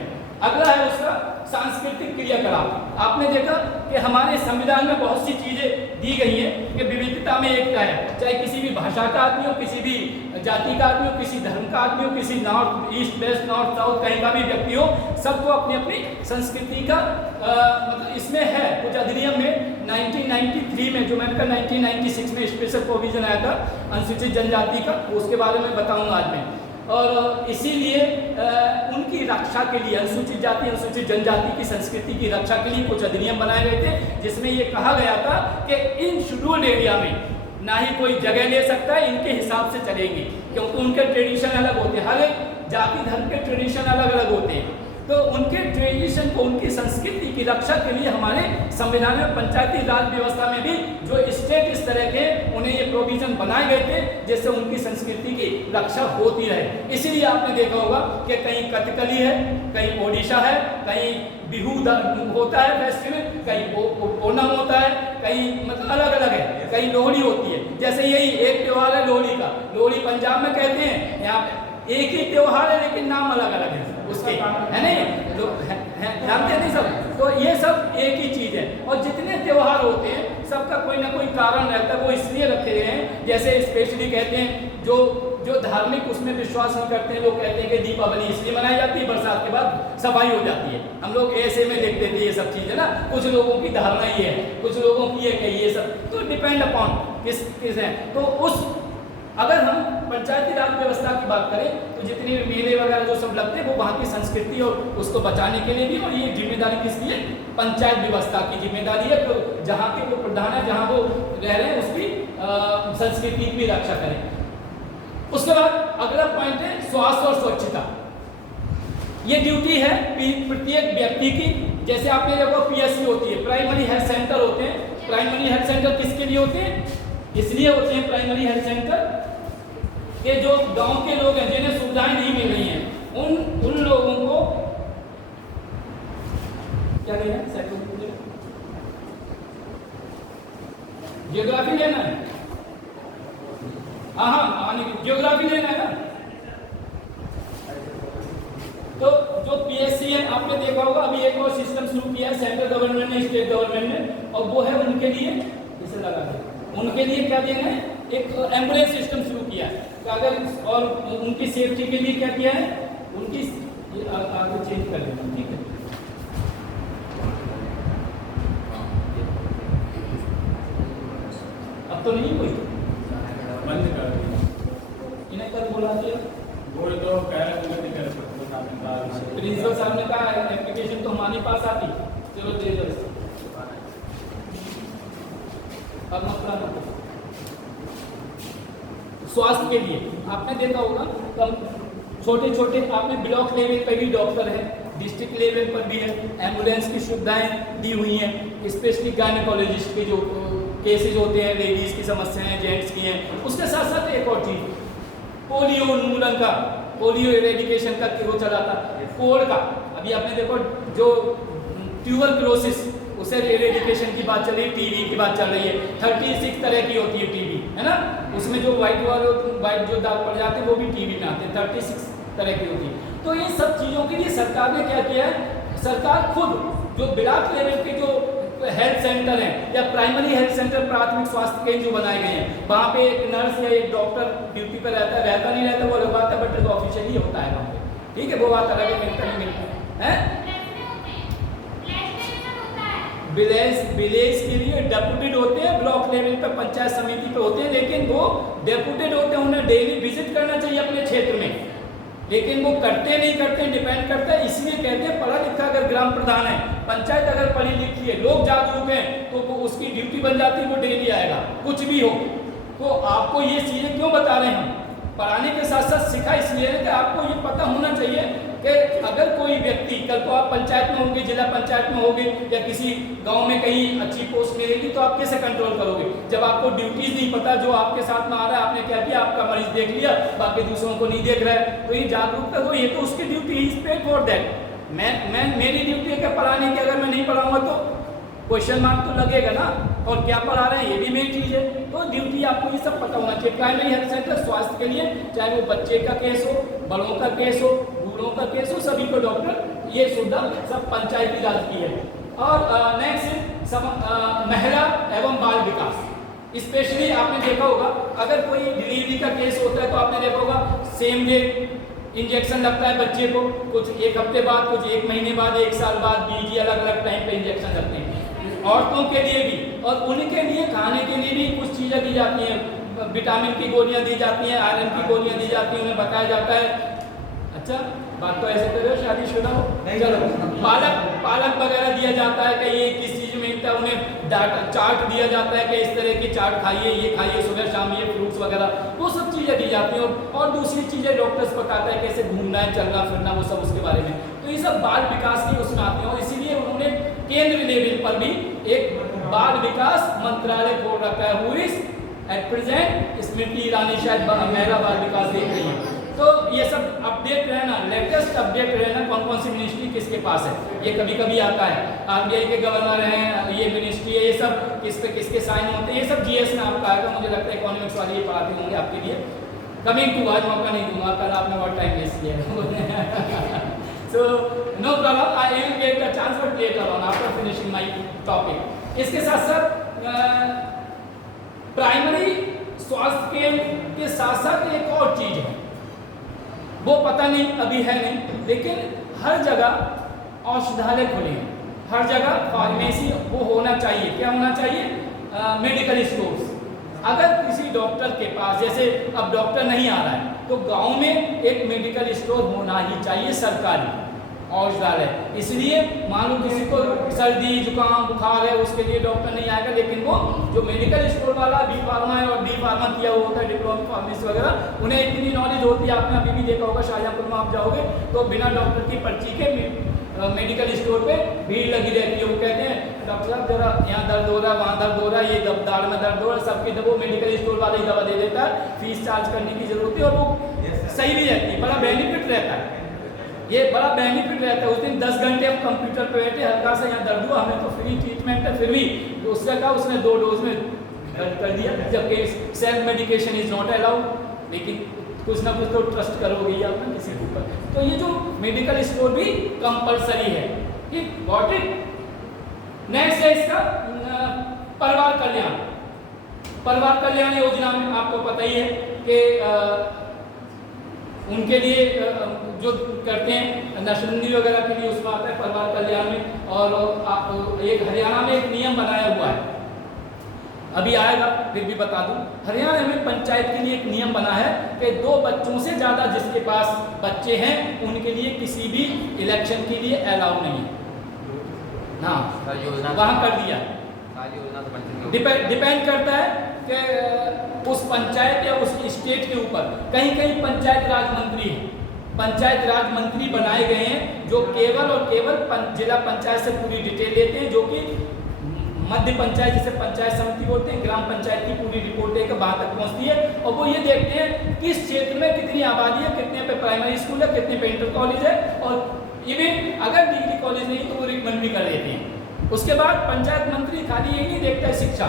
अगला है उसका सांस्कृतिक क्रियाकलाप। आपने देखा कि हमारे संविधान में बहुत सी चीज़ें दी गई हैं कि विविधता में एकता है, चाहे किसी भी भाषा का आदमी हो, किसी भी जाति का आदमी हो, किसी धर्म का आदमी हो, किसी north east west north south कहीं का भी व्यक्ति हो, सबको अपनी अपनी संस्कृति का मतलब इसमें है कुछ अधिनियम में 1993 में, जो मैंने कहा 1996 में स्पेशल प्रोविजन आया था अनुसूचित जनजाति का, उसके बारे में बताऊंगा आज मैं। और इसीलिए उनकी रक्षा के लिए अनुसूचित जाति अनुसूचित जनजाति की संस्कृति की रक्षा के लिए कुछ अधिनियम बनाए गए थे, जिसमें ये कहा गया था कि इन शेड्यूल्ड एरिया में ना ही कोई जगह ले सकता है, इनके हिसाब से चलेंगे, क्योंकि उनके ट्रेडिशन अलग होते हैं, हर एक जाति धर्म के ट्रेडिशन अलग अलग होते हैं। तो उनके ट्रेडिशन को, उनकी संस्कृति की रक्षा के लिए हमारे संविधान में पंचायती राज व्यवस्था में भी जो स्टेट इस तरह के उन्हें ये प्रोविजन बनाए गए थे जिससे उनकी संस्कृति की रक्षा होती रहे। इसीलिए आपने देखा होगा कि कहीं कथकली है, कहीं ओडिशा है, कहीं बिहू होता है फेस्टिवल, कहीं ओणम होता है, कहीं मतलब अलग अलग है, कहीं लोहड़ी होती है। जैसे यही एक त्यौहार है लोहड़ी का, लोहड़ी पंजाब में कहते हैं, यहाँ एक ही त्यौहार है लेकिन नाम अलग अलग है उसके, है नहीं, तो जानते नहीं सब। तो ये सब एक ही चीज है, और जितने त्यौहार होते हैं सबका कोई ना कोई कारण रहता है, वो इसलिए रखे गए हैं। जैसे स्पेशली कहते हैं जो धार्मिक उसमें विश्वास नहीं करते हैं, वो कहते हैं कि दीपावली इसलिए मनाई जाती है, बरसात के बाद सफाई हो जाती है। हम लोग ऐसे में देखते थे ये सब चीजें ना, कुछ लोगों की धारणा ये है, कुछ लोगों की ये सब, तो डिपेंड अपॉन किस है। तो उस अगर हम पंचायती राज व्यवस्था की बात करें तो जितने भी मेले वगैरह जो सब लगते हैं वो वहाँ की संस्कृति और उसको बचाने के लिए भी, और ये जिम्मेदारी किसकी है, पंचायत व्यवस्था की जिम्मेदारी है। तो जहाँ के वो प्रधान है, जहाँ वो रह रहे हैं, उसकी संस्कृति की रक्षा करें। उसके बाद अगला पॉइंट है स्वास्थ्य और स्वच्छता। ये ड्यूटी है प्रत्येक व्यक्ति की। जैसे आपने देखो PSC होती है, प्राइमरी हेल्थ सेंटर होते हैं। प्राइमरी हेल्थ सेंटर किसके लिए होते हैं, इसलिए होते हैं प्राइमरी हेल्थ सेंटर कि जो गांव के लोग हैं जिन्हें सुविधाएं नहीं मिल रही हैं, उन लोगों को क्या लेना है, जियोग्राफी लेना है, हाँ जियोग्राफी लेना है ना। तो जो PSC है आपने देखा होगा, अभी एक और सिस्टम शुरू किया है सेंट्रल गवर्नमेंट ने, स्टेट गवर्नमेंट ने, और वो है उनके लिए, इसे लगा दे, उनके लिए क्या देना है, एक एम्बुलेंस सिस्टम शुरू किया है। तो अगर और उनकी सेफ्टी के लिए क्या किया है, उनकी आगे चेंज कर देना, ठीक है। अब तो नहीं कोई बंद कर दिया, इन्हें कल बुला दिया, वो तो कह रहे प्रिंसिपल साहब ने कहा एप्लीकेशन तो हमारे पास आती, चलो दे दो। अब मसला ना स्वास्थ्य के लिए आपने देखा होगा कम छोटे छोटे आपने ब्लॉक लेवल पर भी डॉक्टर है, डिस्ट्रिक्ट लेवल पर भी है, एम्बुलेंस की सुविधाएं दी हुई हैं, स्पेशली गायनेकोलॉजिस्ट के जो केसेज होते हैं, लेडीज की समस्याएं, जेंट्स की हैं। उसके साथ साथ एक और चीज, पोलियो उन्मूलन का, पोलियो एरेडिकेशन का वो चला था, कोड का, अभी आपने देखो जो ट्यूबरक्लोसिस उसे एरेडिकेशन की बात चल रही है, टीबी की बात चल रही है। 36 तरह की होती है टीबी, है ना, उसमें जो वाइट जो दाग पड़ जाते हैं वो भी टीबी में आते हैं, 36 तरह की होती है। तो इन सब चीज़ों के लिए सरकार ने क्या किया है, सरकार खुद जो ब्लॉक लेवल के जो हेल्थ सेंटर हैं या प्राइमरी हेल्थ सेंटर, प्राथमिक स्वास्थ्य केंद्र जो बनाए गए हैं, वहाँ पे एक नर्स या एक डॉक्टर ड्यूटी पर रहता है, रहता नहीं रहता वो अलग बात है, बट ऑफिशियली होता है वहाँ पे, ठीक है, वो बात अलग है, मिलता नहीं मिलता है। विलेज के लिए डेपुटेड होते हैं, ब्लॉक लेवल पर पंचायत समिति पे होते हैं, लेकिन वो डेपुटेड होते हैं, उन्हें डेली विजिट करना चाहिए अपने क्षेत्र में, लेकिन वो करते नहीं करते, डिपेंड करता है। इसलिए कहते हैं पढ़ा लिखा अगर ग्राम प्रधान है, पंचायत अगर पढ़ी लिखी है, लोग जागरूक हैं, तो वो उसकी ड्यूटी बन जाती है, वो डेली आएगा, कुछ भी हो। तो आपको ये चीज़ें क्यों बता रहे हैं हम, पढ़ाने के साथ साथ सिखा इसलिए है कि आपको ये पता होना चाहिए कि अगर कोई व्यक्ति, कल को आप पंचायत में होंगे, जिला पंचायत में होंगे, या किसी गांव में कहीं अच्छी पोस्ट मिलेगी, तो आप कैसे कंट्रोल करोगे जब आपको ड्यूटीज नहीं पता, जो आपके साथ में आ रहा है, आपने क्या किया, आपका मरीज देख लिया, बाकी दूसरों को नहीं देख रहा है, तो ये जागरूकता हो, ये तो उसकी duty is paid for that. मेरी ड्यूटी है क्या पढ़ाने की, अगर मैं नहीं पढ़ाऊंगा तो क्वेश्चन मार्क तो लगेगा ना, और क्या पढ़ा रहे हैं ये भी मेरी चीज़ है। तो ड्यूटी आपको ये सब पता होना चाहिए। प्राइमरी हेल्थ सेंटर स्वास्थ्य के लिए, चाहे वो बच्चे का केस हो, बड़ों का केस हो, बूढ़ों का केस हो, सभी को डॉक्टर, ये सुविधा सब पंचायती राज की है। और नेक्स्ट महिला एवं बाल विकास, स्पेशली आपने देखा होगा अगर कोई डिलीवरी का केस होता है तो आपने देखा होगा सेम डे इंजेक्शन लगता है बच्चे को, कुछ एक हफ्ते बाद, कुछ एक महीने बाद, एक साल बाद, बीजी अलग अलग टाइम पे इंजेक्शन लगते हैं। औरतों के लिए भी, और उनके लिए खाने के लिए भी कुछ चीज़ें दी जाती हैं, विटामिन की गोलियां दी जाती हैं, आयरन की गोलियां दी जाती हैं, उन्हें बताया जाता है। अच्छा, बात तो ऐसे कर रहे हो शादीशुदा हो, चलो पालक वगैरह दिया जाता है कि ये किस चीज़ में मिलता है, उन्हें डाटा चार्ट दिया जाता है कि इस तरह की चार्ट खाइए, ये खाइए सुबह शाम, ये फ्रूट्स वगैरह, वो सब चीज़ें दी जाती हैं। और दूसरी चीज़ें डॉक्टर्स बताता है कैसे घूमना है, चलना फिरना, वो सब उसके बारे में। तो ये सब बाल विकास की उसमें आते हैं, और इसीलिए उन्होंने केंद्र लेवल पर भी एक बाल विकास मंत्रालय खोल रखा है। Who is at present Smriti Irani, शायद महिला बाल विकास देख रही है। तो ये सब अपडेट रहना, लेटेस्ट अपडेट रहना, कौन कौन सी मिनिस्ट्री किसके पास है, ये कभी कभी आता है। आरबीआई के गवर्नर हैं, ये मिनिस्ट्री है, ये सब किस पे किसके साइन होते हैं, ये सब जीएस में आपका आएगा। मुझे लगता है इकोनॉमिक्स वाले ये पढ़ाते होंगे आपके लिए। कमिंग टू, आज मौका नहीं दूंगा, कल आपने बहुत टाइम वेस्ट किया। So no problem, I will get the chance but later on after finishing my topic. इसके साथ साथ प्राइमरी स्वास्थ्य केंद्र के साथ साथ एक और चीज है, वो पता नहीं अभी है नहीं, लेकिन हर जगह औषधालय खुले हैं, हर जगह फार्मेसी वो होना चाहिए। क्या होना चाहिए? Medical stores. अगर किसी डॉक्टर के पास, जैसे अब डॉक्टर नहीं आ रहा है, तो गांव में एक मेडिकल स्टोर होना ही चाहिए सरकारी औषधालय। इसलिए मान लो किसी को सर्दी जुकाम बुखार है, उसके लिए डॉक्टर नहीं आएगा, लेकिन वो जो मेडिकल स्टोर वाला बी फार्मा है और डी फार्मा किया हुआ होता है, डिप्लोमा फार्मेसी वगैरह, उन्हें इतनी नॉलेज होती है। आपने अभी भी देखा होगा शाहजहाँपुर में आप जाओगे तो बिना डॉक्टर की पर्ची के मेडिकल स्टोर पे भीड़ लगी रहती है। वो कहते हैं डॉक्टर साहब जरा यहाँ दर्द हो रहा है, वहाँ दर्द हो रहा है, ये दाढ़ में दर्द हो रहा है, सबकी दवा मेडिकल स्टोर वाला ही दवा दे देता है, फीस चार्ज करने की जरूरत है, और वो सही भी रहती है, बड़ा बेनिफिट रहता है, ये बड़ा बेनिफिट रहता है। उस दिन 10 घंटे हम कंप्यूटर पे बैठे, हल्का सा यहाँ दर्द हुआ, हमें तो फ्री ट्रीटमेंट है, फिर भी उसका कहा उसने 2 डोज में कर दिया, जबकि self medication is not allowed. लेकिन कुछ ना कुछ तो ट्रस्ट करोगे ही आप ना किसी के ऊपर। तो ये जो मेडिकल स्टोर भी कंपलसरी है, ठीक, गॉट इट। नेक्स्ट है इसका परिवार कल्याण। परिवार कल्याण योजना में आपको पता ही है कि उनके लिए जो करते हैं नशबंदी वगैरह के लिए उसमें आता है परिवार कल्याण में। और एक हरियाणा में एक नियम बनाया हुआ है, अभी आएगा फिर भी बता दूं। हरियाणा में पंचायत के लिए एक नियम बना है कि 2 बच्चों से ज़्यादा जिसके पास बच्चे हैं उनके लिए किसी भी इलेक्शन के लिए अलाउ नहीं है। हाँ, वहाँ कर दिया। डिपेंड करता है कि उस पंचायत या उस स्टेट के ऊपर। कहीं कहीं पंचायत राज मंत्री है, पंचायत राज मंत्री बनाए गए हैं जो केवल और केवल जिला पंचायत से पूरी डिटेल लेते हैं, जो कि मध्य पंचायत जिसे पंचायत समिति बोलते हैं, ग्राम पंचायत की पूरी रिपोर्ट लेकर वहाँ तक पहुँचती है। और वो ये देखते हैं किस क्षेत्र में कितनी आबादी है, कितने पे प्राइमरी स्कूल है, कितने पे इंटर कॉलेज है, और इवन अगर डिग्री कॉलेज नहीं तो वो रिकमेंड भी कर देते हैं। उसके बाद पंचायत मंत्री खाली ये नहीं देखता है शिक्षा,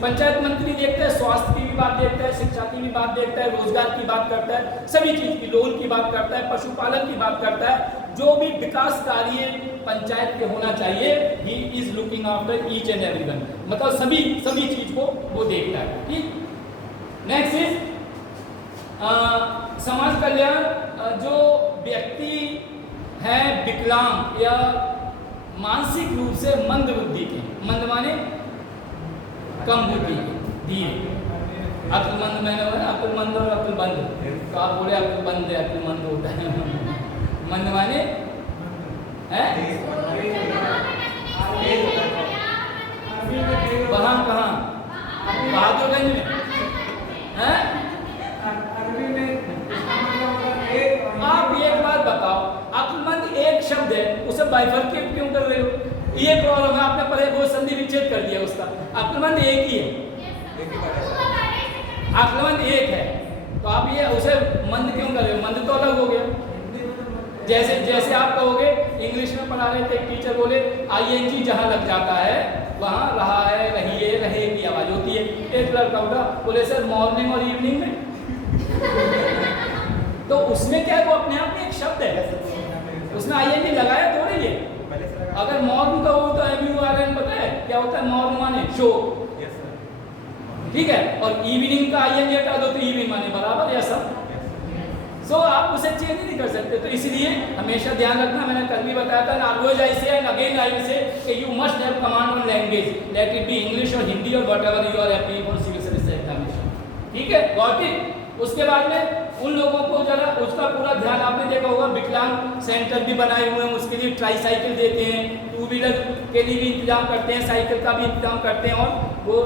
पंचायत मंत्री देखता है स्वास्थ्य की भी बात देखता है, शिक्षा की भी बात देखता है, रोजगार की बात करता है, सभी चीज की, लोन की बात करता है, पशुपालन की बात करता है। जो भी विकास कार्य पंचायत के होना चाहिए, he is looking after each and everyone, मतलब सभी चीज को वो देखता है। ठीक, नेक्स्ट इज समाज कल्याण। जो व्यक्ति है विकलांग या मानसिक रूप से मंद बुद्धि के, मंद माने कम बुद्धि धीरे, अक्लमंद मैंने बोला अक्लमंद और अक्लबंद, तो आप बोले अक्लबंद है, अक्लमंद होता है। मंद माने है वहाँ कहाँ, बहादुरगंज में है। आप एक बात बताओ, अक्लमंद एक शब्द है, उसे बाइफरकेट क्यों कर रहे हो? ये प्रॉब्लम है, आपने पहले वो संधि विच्छेद कर दिया उसका। अक्लमंद एक ही है, अक्लमंद एक है, तो आप ये उसे मंद क्यों कर रहे हो? मंद तो अलग हो गया। जैसे आप कहोगे, इंग्लिश में पढ़ा रहे थे, एक टीचर बोले ING जहाँ लग जाता है वहाँ रहा है, रही है, रहे की आवाज होती है। एक लड़का उठा बोले सर मॉर्निंग और इवनिंग में तो उसमें क्या है, वो अपने आप में एक शब्द है, उसने ING लगाया थोड़ी है। अगर मॉर्न का हो तो MURN पता है क्या होता है? मॉर्न माने शो, ठीक है। और इवनिंग का ING हटा दो तो इवनिंग माने बराबर या सब। सो आप उसे चेंज नहीं कर सकते। तो इसीलिए हमेशा ध्यान रखना, मैंने कल भी बताया था, ऑलवेज आई से एंड अगेन आई से कि you must have command on language, let it be English और हिंदी और whatever you are applying for civil service examination, ठीक है, गॉट इट। उसके बाद में उन लोगों को जरा उसका पूरा ध्यान, आपने देखा होगा विकलांग सेंटर भी बनाए हुए हैं, उसके लिए ट्राईसाइकिल देते हैं, 2 व्हीलर के लिए भी इंतजाम करते हैं, साइकिल का भी इंतजाम करते हैं, और वो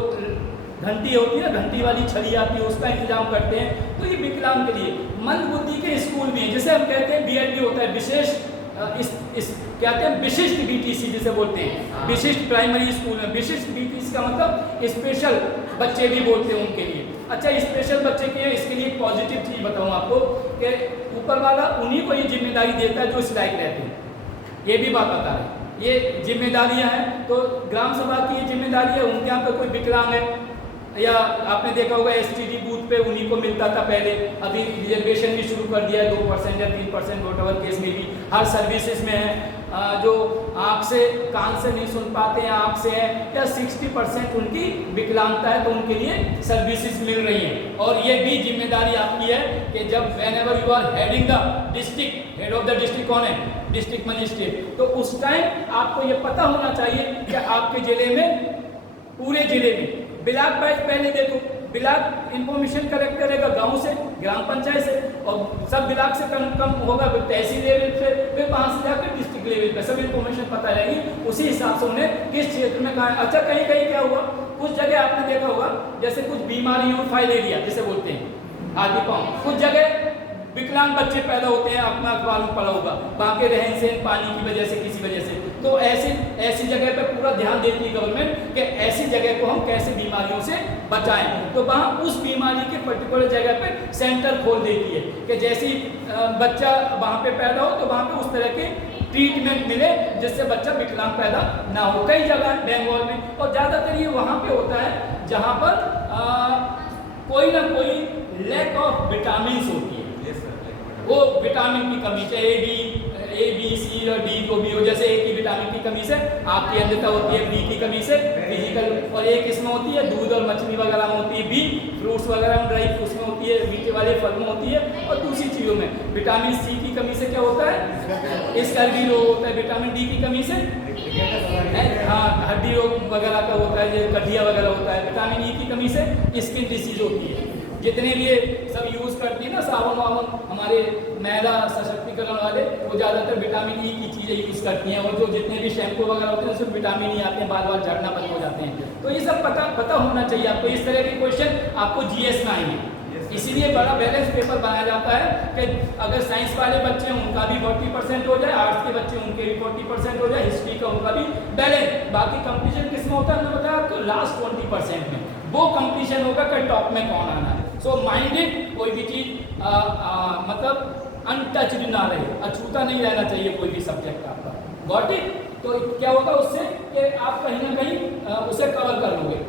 घंटी होती है, घंटी वाली छड़ी आती है, उसका इंतजाम करते हैं। तो ये विकलांग के लिए मंद बुद्धि के स्कूल भी हैं, जैसे हम कहते हैं BED होता है, विशेष कहते हैं विशिष्ट BTC जिसे बोलते हैं, विशिष्ट प्राइमरी स्कूल में। विशिष्ट BTC का मतलब स्पेशल बच्चे भी बोलते हैं उनके लिए। अच्छा, स्पेशल बच्चे के इसके लिए एक पॉजिटिव चीज़ बताऊँ आपको कि ऊपर वाला उन्हीं को ये जिम्मेदारी देता है जो इस लायक रहते हैं। ये भी बात बता रहे हैं, ये जिम्मेदारियां हैं। तो ग्राम सभा की ये जिम्मेदारी है, उनके यहाँ पे कोई विकलांग है, या आपने देखा होगा STD बूथ पे उन्हीं को मिलता था पहले, अभी रिजर्वेशन भी शुरू कर दिया है 2% या 3% वोटएवर केस में भी हर सर्विसेज में है। जो आँख से कान से नहीं सुन पाते हैं, आँख से है, या 60% उनकी विकलांगता है, तो उनके लिए सर्विसेज मिल रही हैं। और ये भी जिम्मेदारी आपकी है कि जब whenever you are heading the district, head of the district कौन है, डिस्ट्रिक्ट मजिस्ट्रेट, तो उस टाइम आपको ये पता होना चाहिए कि आपके जिले में, पूरे जिले में ब्लॉक वाइज पहले देखो, ब्लॉक इंफॉर्मेशन कलेक्ट करेगा गांव से, ग्राम पंचायत से, और सब ब्लॉक से कम होगा तहसील लेवल पे, फिर वहाँ से जाकर डिस्ट्रिक्ट लेवल पे सब इंफॉर्मेशन पता रहेगी। उसी हिसाब से उन्हें किस क्षेत्र में कहाँ। अच्छा, कहीं कहीं क्या हुआ, कुछ जगह आपने देखा होगा जैसे कुछ बीमारियों फाइल एरिया जिसे बोलते हैं, हाथी पाँव, कुछ जगह विकलांग बच्चे पैदा होते हैं, अपना अखबार में पड़ा होगा, वहाँ के रहन सहन पानी की वजह से, किसी वजह से, तो ऐसी जगह पे पूरा ध्यान देती है गवर्नमेंट कि ऐसी जगह को हम कैसे बीमारियों से बचाएं। तो वहाँ उस बीमारी के पर्टिकुलर जगह पे सेंटर खोल देती है कि जैसी बच्चा वहाँ पे पैदा हो तो वहाँ पे उस तरह के ट्रीटमेंट मिले जिससे बच्चा विकलांग पैदा ना हो। कई जगह है बंगाल में, और ज़्यादातर ये वहाँ पे होता है जहाँ पर कोई ना कोई लैक ऑफ विटामिन होती है, वो विटामिन की कमी, चाहे A, B, C और D को भी हो। जैसे A की विटामिन की कमी से आपकी अंधता होती है, B की कमी से फिजिकल, और A किसमें होती है, दूध और मछली वगैरह में होती है, B फ्रूट्स वगैरह में, ड्राई फ्रूट्स में होती है, मीठे वाले फल में होती है, और दूसरी चीज़ों में विटामिन C की कमी से क्या होता है, स्कर्वी रोग होता है। विटामिन D की कमी से हाँ हड्डी रोग वगैरह का होता है, जैसे गठिया वगैरह होता है। विटामिन E की कमी से स्किन डिसीज होती है। जितने भी ये सब यूज़ करती है ना साबुन वाबुन, हमारे महिला सशक्तिकरण वाले, वो ज़्यादातर विटामिन E की चीज़ें यूज़ करती हैं, और जो जितने भी शैम्पू वगैरह होते हैं उसमें विटामिन E आते हैं, बाल बाल झड़ना बंद हो जाते हैं। तो ये सब पता होना चाहिए आपको। इस तरह के क्वेश्चन आपको GS में आएंगे, इसीलिए बड़ा बैलेंस पेपर बनाया जाता है कि अगर साइंस वाले बच्चे हैं उनका भी 40% हो जाए, आर्ट्स के बच्चे उनके भी 40% हो जाए, हिस्ट्री का उनका भी बैलेंस। बाकी कंपटीशन किसमें होता है, मैंने बताया आपको, लास्ट 20% में वो कंपटीशन होगा कि टॉप में कौन आना है। सो माइंडेड, कोई भी चीज़ मतलब अनटच्ड ना रहे, अछूता नहीं रहना चाहिए कोई भी सब्जेक्ट आपका, गॉट इट। तो क्या होगा उससे कि आप कहीं ना कहीं उसे कवर कर लोगे।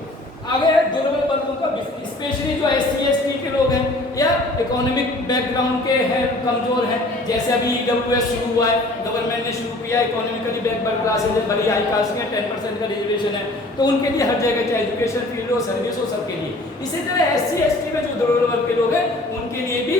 आगे है दुर्बल वर्गों का, स्पेशली जो SC ST के लोग हैं या इकोनॉमिक बैकग्राउंड के हैं, कमजोर हैं, जैसे अभी EWS शुरू हुआ है, गवर्नमेंट ने शुरू किया, इकोनॉमिकली बैकवर्ड क्लासेज है, बड़ी हाई कास्ट के 10% का रिजर्वेशन है, तो उनके लिए हर जगह, चाहे एजुकेशन फील्ड हो, सर्विस हो, सबके लिए। इसी तरह SC ST में जो दुर्बल वर्ग के लोग हैं उनके लिए भी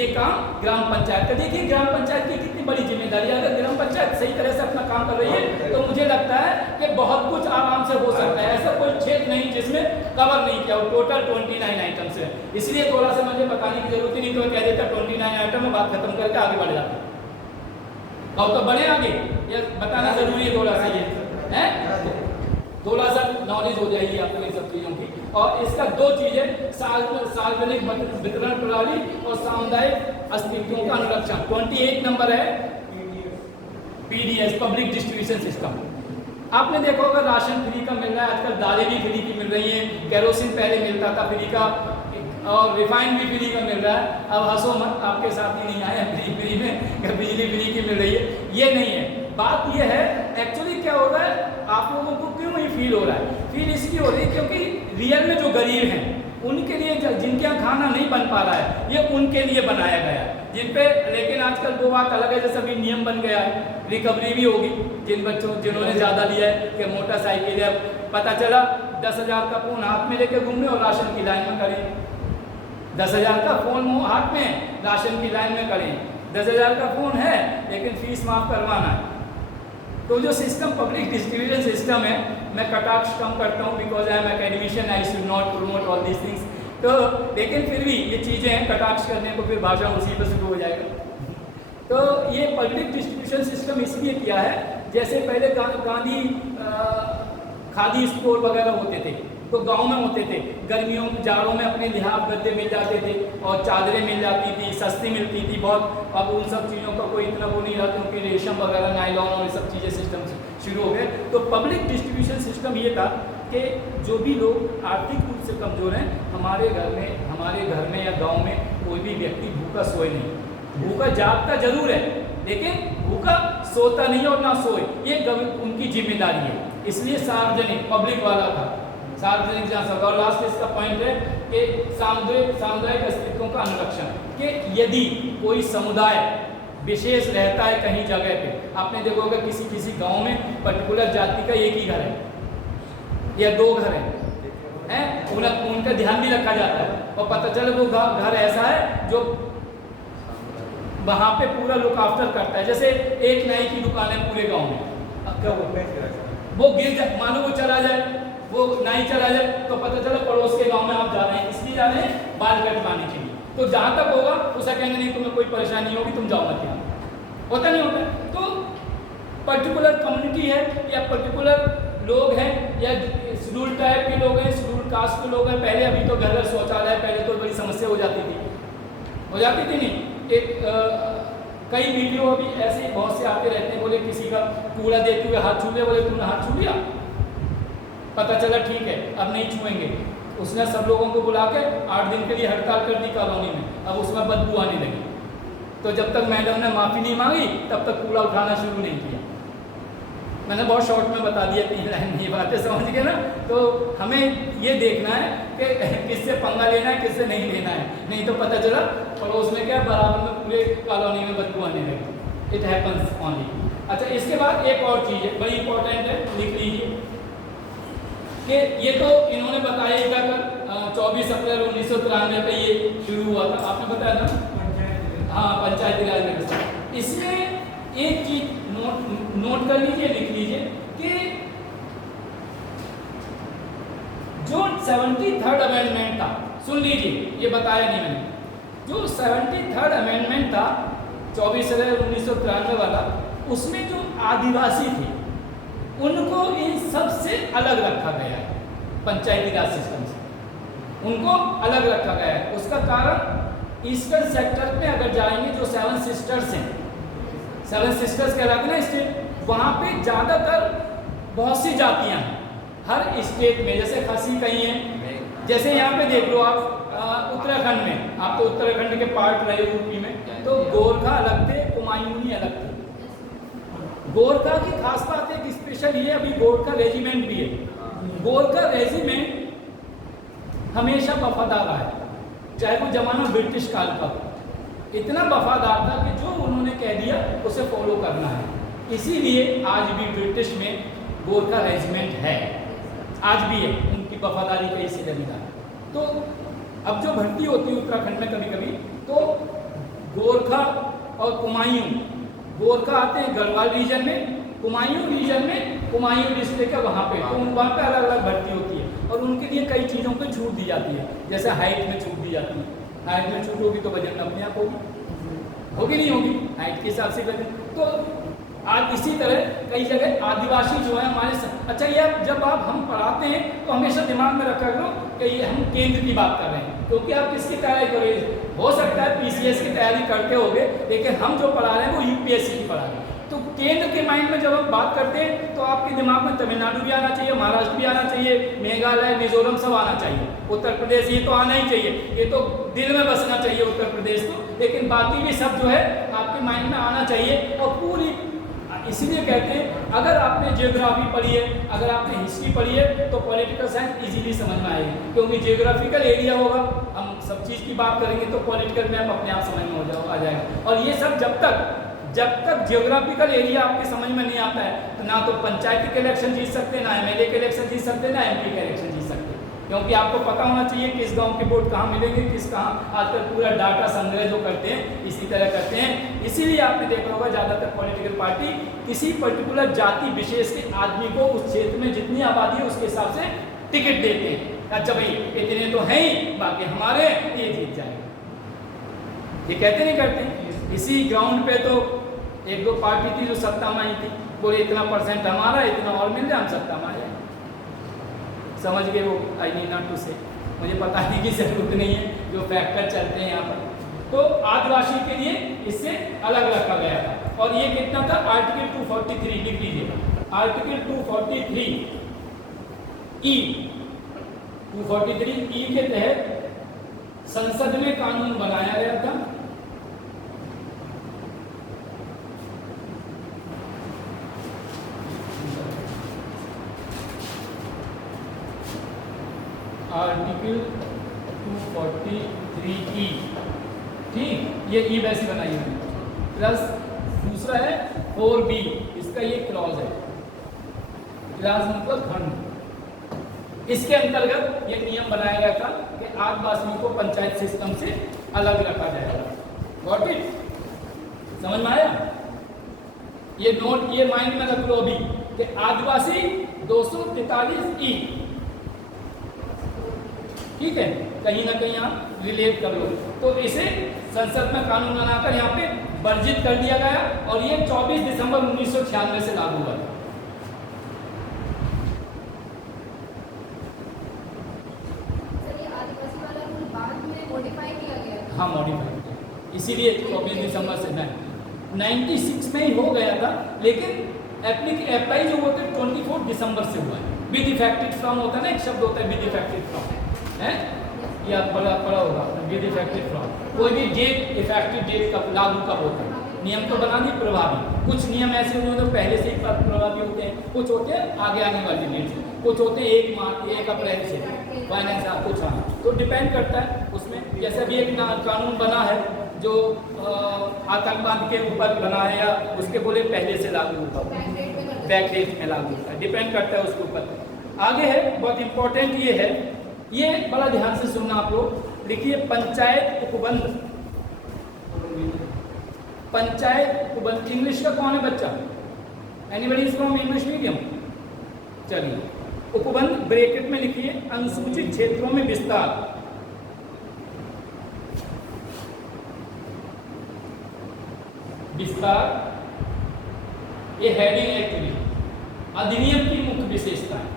ये काम ग्राम पंचायत का। देखिए ग्राम पंचायत की कितनी बड़ी जिम्मेदारी है। अगर ग्राम पंचायत सही तरह से अपना काम कर रही है तो मुझे लगता है कि बहुत कुछ आराम से हो सकता है। ऐसा कोई क्षेत्र नहीं जिसमें कवर नहीं किया हो। टोटल 29 आइटम्स है, इसलिए थोड़ा सा मुझे बताने की जरूरत ही नहीं, तो मैं कह देता 29 आइटम में बात खत्म करके आगे बढ़ जाता और तो बढ़े आगे, ये बताना जरूरी है थोड़ा सा, ये है थोड़ा सा नॉलेज हो जाएगी आपको इन सब चीज़ों की। और इसका 2 चीज़ें, सार्वजनिक वितरण प्रणाली और सामुदायिक अस्तित्वों का अनुरक्षण। 28 नंबर है PDS, पब्लिक डिस्ट्रीब्यूशन सिस्टम। आपने देखा होगा राशन फ्री का मिल रहा है आजकल, दालें भी फ्री की मिल रही हैं, केरोसिन पहले मिलता था फ्री का, और रिफाइंड भी फ्री का मिल रहा है। अब हंसो मत, आपके साथ ही नहीं आए फ्री में बिजली फ्री की मिल रही है, ये नहीं है। बात ये है एक्चुअली क्या हो रहा है, आप लोगों को क्यों ये फील हो रहा है, फील इसलिए हो रही है क्योंकि रियल में जो गरीब हैं उनके लिए, जिनके यहाँ खाना नहीं बन पा रहा है, ये उनके लिए बनाया गया है जिन पे। लेकिन आजकल वो बात अलग है, जैसे अभी नियम बन गया है, रिकवरी भी होगी जिन बच्चों जिन्होंने ज़्यादा लिया है कि मोटरसाइकिल है, पता चला 10,000 का फ़ोन हाथ में लेके घूम रहे हो, राशन की लाइन में करें। 10,000 का फ़ोन हाथ में, राशन की लाइन में करें। 10,000 का फ़ोन है लेकिन फीस माफ़ करवाना है। तो जो सिस्टम पब्लिक डिस्ट्रीब्यूशन सिस्टम है, मैं कटाक्ष कम करता हूँ because I am academician, I should not promote all these things. तो लेकिन फिर भी ये चीज़ें हैं, कटाक्ष करने को फिर भाषा उसी पर शुरू हो जाएगा। तो ये पब्लिक डिस्ट्रीब्यूशन सिस्टम इसलिए किया है, जैसे पहले गांधी खादी स्टोर वगैरह होते थे तो गांव में होते थे, गर्मियों जाड़ों में अपने लिहाफ गद्दे मिल जाते थे और चादरें मिल जाती थी, सस्ती मिलती थी बहुत। अब उन सब चीज़ों का कोई इतना वो नहीं रहा क्योंकि रेशम वगैरह, नायलॉन और ये सब चीज़ें सिस्टम शुरू हो गए। तो पब्लिक डिस्ट्रीब्यूशन सिस्टम ये था कि जो भी लोग आर्थिक रूप से कमज़ोर हैं, हमारे घर में या गाँव में कोई भी व्यक्ति भूखा सोए नहीं। भूखा जागता जरूर है लेकिन भूखा सोता नहीं और ना सोए, ये उनकी जिम्मेदारी है। इसलिए सार्वजनिक पब्लिक वाला था, सार्वजनिक जहाँ। और लास्ट इसका पॉइंट है कि सामुदायिक अस्तित्वों का अनुरक्षण, कि यदि कोई समुदाय विशेष रहता है कहीं जगह पे, आपने देखा होगा किसी गांव में पर्टिकुलर जाति का एक ही घर है या 2 घर हैं, उनका ध्यान भी रखा जाता है और पता चले वो घर ऐसा है जो वहाँ पे पूरा लुक आफ्टर करता है। जैसे एक नाई की दुकान है पूरे गांव में, अब क्या वो गिर जाए, मानो वो चला जाए, वो नाई चला जाए तो पता चला पड़ोस के गांव में आप जा रहे हैं, इसलिए जा रहे हैं बाल कटवाने के लिए। तो जहाँ तक होगा उसे कहेंगे नहीं तुम्हें कोई परेशानी होगी, तुम जाओ मत यहाँ। होता नहीं होता। तो पर्टिकुलर कम्युनिटी है या पर्टिकुलर लोग हैं या शेड्यूल टाइप के लोग हैं, शेड्यूल कास्ट के लोग हैं। पहले अभी तो घर शौचालय, पहले तो बड़ी समस्या हो जाती थी नहीं। एक कई वीडियो अभी ऐसे ही बहुत से आते रहते हैं, बोले किसी का कूड़ा देते हुए हाथ छू लिया, बोले तुमने हाथ छू लिया, पता चला ठीक है अब नहीं छुएंगे। उसने सब लोगों को बुला के 8 दिन के लिए हड़ताल कर दी कॉलोनी में, अब उसमें बदबू आने लगी। तो जब तक मैडम ने माफ़ी नहीं मांगी तब तक कूड़ा उठाना शुरू नहीं किया। मैंने बहुत शॉर्ट में बता दिया 3 लाइन में, ये बातें समझ गए ना। तो हमें ये देखना है कि किससे पंगा लेना है, किससे नहीं लेना है, नहीं तो पता चला पड़ोस में क्या बराबर में पूरे कॉलोनी में बदबू आने लगी। It happens only. अच्छा, इसके बाद एक और चीज़ है बड़ी इंपॉर्टेंट है, लिख लीजिए कि ये तो इन्होंने बताया क्या कर 24 अप्रैल 1993 पे ये शुरू हुआ था, आपने बताया था। हाँ, पंचायती राज व्यवस्था। इसमें एक चीज नोट कर लीजिए, लिख लीजिए कि जो 73rd अमेंडमेंट था, सुन लीजिए, ये बताया नहीं मैंने, जो 73rd अमेंडमेंट था 24 अप्रैल 1993 वाला, उसमें जो आदिवासी थे उनको इन सब से अलग रखा गया है, पंचायती राज सिस्टम से उनको अलग रखा गया है। उसका कारण ईस्टर्न सेक्टर में अगर जाएंगे, जो 7 सिस्टर्स हैं, 7 सिस्टर्स कहलाते हैं ना स्टेट, वहाँ पे ज़्यादातर बहुत सी जातियाँ हैं हर स्टेट में। जैसे खसी कहीं है, जैसे यहाँ पे देख लो आप उत्तराखंड में, आप तो उत्तराखंड के पार्ट रहे यूपी में, तो गोरखा अलग थे, कुमायूनी अलग थे। गोरखा की खास बात है कि स्पेशल ये अभी गोरखा रेजिमेंट भी है। गोरखा रेजिमेंट हमेशा वफादार रहा है, चाहे वो जमाना ब्रिटिश काल का, इतना वफादार था कि जो उन्होंने कह दिया उसे फॉलो करना है। इसीलिए आज भी ब्रिटिश में गोरखा रेजिमेंट है, आज भी है, उनकी वफादारी का इसी तरीका है। तो अब जो भर्ती होती है उत्तराखंड में कभी कभी, तो गोरखा और कुमायूं, गोरखा आते हैं गढ़वाल रीजन में, कुमायूं रीजन में, कुमायूं डिस्ट्रिक्ट है वहाँ पे, तो वहाँ पे अलग अलग भर्ती होती है और उनके लिए कई चीज़ों पे छूट दी जाती है। जैसे हाइट में छूट दी जाती है, हाइट में छूट होगी तो वजन अपने आप होगी नहीं होगी, हाइट के हिसाब से वजन। तो आज इसी तरह कई जगह आदिवासी जो है हमारे अच्छा, ये जब हम पढ़ाते हैं तो हमेशा दिमाग में रखा करो कि ये हम केंद्र की बात कर रहे हैं, क्योंकि आप किसकी तैयारी करोगे, हो सकता है पीसीएस की तैयारी करते होगे, लेकिन हम जो पढ़ा रहे हैं वो यूपीएससी की पढ़ा रहे हैं। तो केंद्र के माइंड में जब हम बात करते हैं तो आपके दिमाग में तमिलनाडु भी आना चाहिए, महाराष्ट्र भी आना चाहिए, मेघालय, मिजोरम सब आना चाहिए, उत्तर प्रदेश ये तो आना ही चाहिए, ये तो दिल में बसना चाहिए उत्तर प्रदेश तो, लेकिन बाकी भी सब जो है आपके माइंड में आना चाहिए। और पूरी इसीलिए कहते हैं अगर आपने जियोग्राफी पढ़ी है, अगर आपने हिस्ट्री पढ़ी है तो पॉलिटिकल साइंस इजीली समझ में आएगी, क्योंकि जियोग्राफिकल एरिया होगा, हम सब चीज़ की बात करेंगे तो पॉलिटिकल मैप अपने आप समझ में आ जाएगा। और ये सब जब तक जियोग्राफिकल एरिया आपके समझ में नहीं आता है तो ना तो पंचायत के इलेक्शन जीत सकते, ना एमएलए के इलेक्शन जीत सकते, ना एमपी के इलेक्शन जीत क्योंकि आपको पता होना चाहिए किस गांव के वोट कहाँ मिलेंगे, किस कहाँ। आजकल पूरा डाटा संग्रह जो करते हैं इसी तरह करते हैं। इसीलिए आपने देखा होगा ज़्यादातर पॉलिटिकल पार्टी किसी पर्टिकुलर जाति विशेष के आदमी को उस क्षेत्र में जितनी आबादी है उसके हिसाब से टिकट देते हैं। अच्छा भाई इतने तो हैं ही, बाकी हमारे ये जीत जाएगा, ये कहते नहीं करते। इसी ग्राउंड पे तो एक दो पार्टी थी जो सत्ता में आई थी, बोले इतना परसेंट हमारा, इतना और मिल जाए हम सत्ता में आ जाए। समझ गए वो, आई नीड नॉट टू से, मुझे बताने की जरूरत नहीं है, जो फैक्टर चलते हैं यहाँ पर। तो आदिवासी के लिए इससे अलग रखा गया था। और ये कितना था, आर्टिकल 243 लिख लीजिए, आर्टिकल 243 ई, 243 ई के तहत संसद में कानून बनाया गया था। आर्टिकल 243 ई, ठीक, ये ई वैसे बनाई है, प्लस दूसरा है 4B, इसका ये क्लॉज है, क्लॉज मतलब खंड। इसके अंतर्गत ये नियम बनाया गया था कि आदिवासियों को पंचायत सिस्टम से अलग रखा जाएगा। गॉट इट, समझ में आया? ये नोट, ये माइंड में रख लो अभी कि आदिवासी 243 ई, ठीक है, कहीं ना कहीं आप रिलेट कर लो। तो इसे संसद में कानून बनाकर यहाँ पे वर्जित कर दिया गया और ये 24 दिसंबर 1996 से लागू हुआ। हाँ मॉडिफाई किया, इसीलिए 24 दिसंबर से 96 में ही हो गया था, लेकिन अप्लाई जो होता है 24 दिसंबर से हुआ है। विद इफेक्टिव फ्रॉम होता है ना, एक शब्द होता है विद इफेक्टिव फ्रॉम, है ये आप पढ़ा होगा, विद इफेक्टिव फ्रॉम। कोई भी डेट, इफेक्टिव डेट कब लागू कब होता है, नियम तो बना दी प्रभावी। कुछ नियम ऐसे होते हैं जो पहले से ही प्रभावी होते हैं, कुछ होते हैं आगे आने वाली डेट से, कुछ होते हैं 1 मार्च 1 अप्रैल से फाइनेंस आप कुछ आना, तो डिपेंड करता है उसमें। जैसे भी एक कानून बना है जो आतंकवाद के ऊपर बना है या उसके बोले पहले से लागू होता है, बैक डेट में लागू होता है, डिपेंड करता है उसके ऊपर। आगे है बहुत इंपॉर्टेंट, ये है, ये बड़ा ध्यान से सुनना आप लोग। देखिए पंचायत उपबंध, पंचायत उपबंध इंग्लिश का कौन है बच्चा? Anybody is from English medium? चलिए, उपबंध ब्रैकेट में लिखिए, अनुसूचित क्षेत्रों में विस्तार। विस्तार ये हेडिंग एक्चुअली अधिनियम की मुख्य विशेषता है।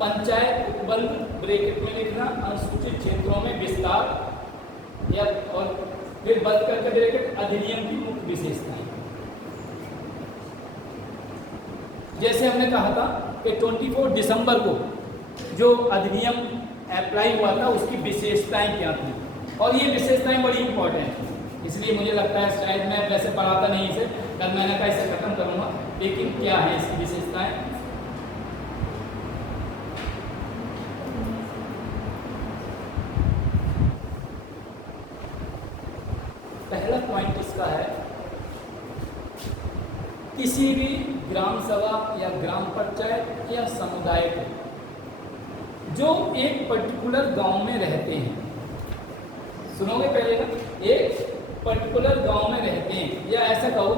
पंचायत उपबंध ब्रैकेट में लिखना, अनुसूचित क्षेत्रों में विस्तार या और फिर बंद करके ब्रैकेट अधिनियम की मुख्य विशेषताएं। जैसे हमने कहा था कि 24 दिसंबर को जो अधिनियम अप्लाई हुआ था उसकी विशेषताएं क्या थी, और ये विशेषताएं बड़ी इंपॉर्टेंट हैं। इसलिए मुझे लगता है शायद मैं वैसे पढ़ाता नहीं इसे, कल मैंने कहा इसे खत्म करूंगा, लेकिन क्या है इसकी विशेषताएं। पहला पॉइंट इसका है, किसी भी ग्राम सभा या ग्राम पंचायत या समुदाय को जो एक पर्टिकुलर गांव में रहते हैं, सुनोगे पहले ना, एक पर्टिकुलर गांव में रहते हैं, या ऐसा कहो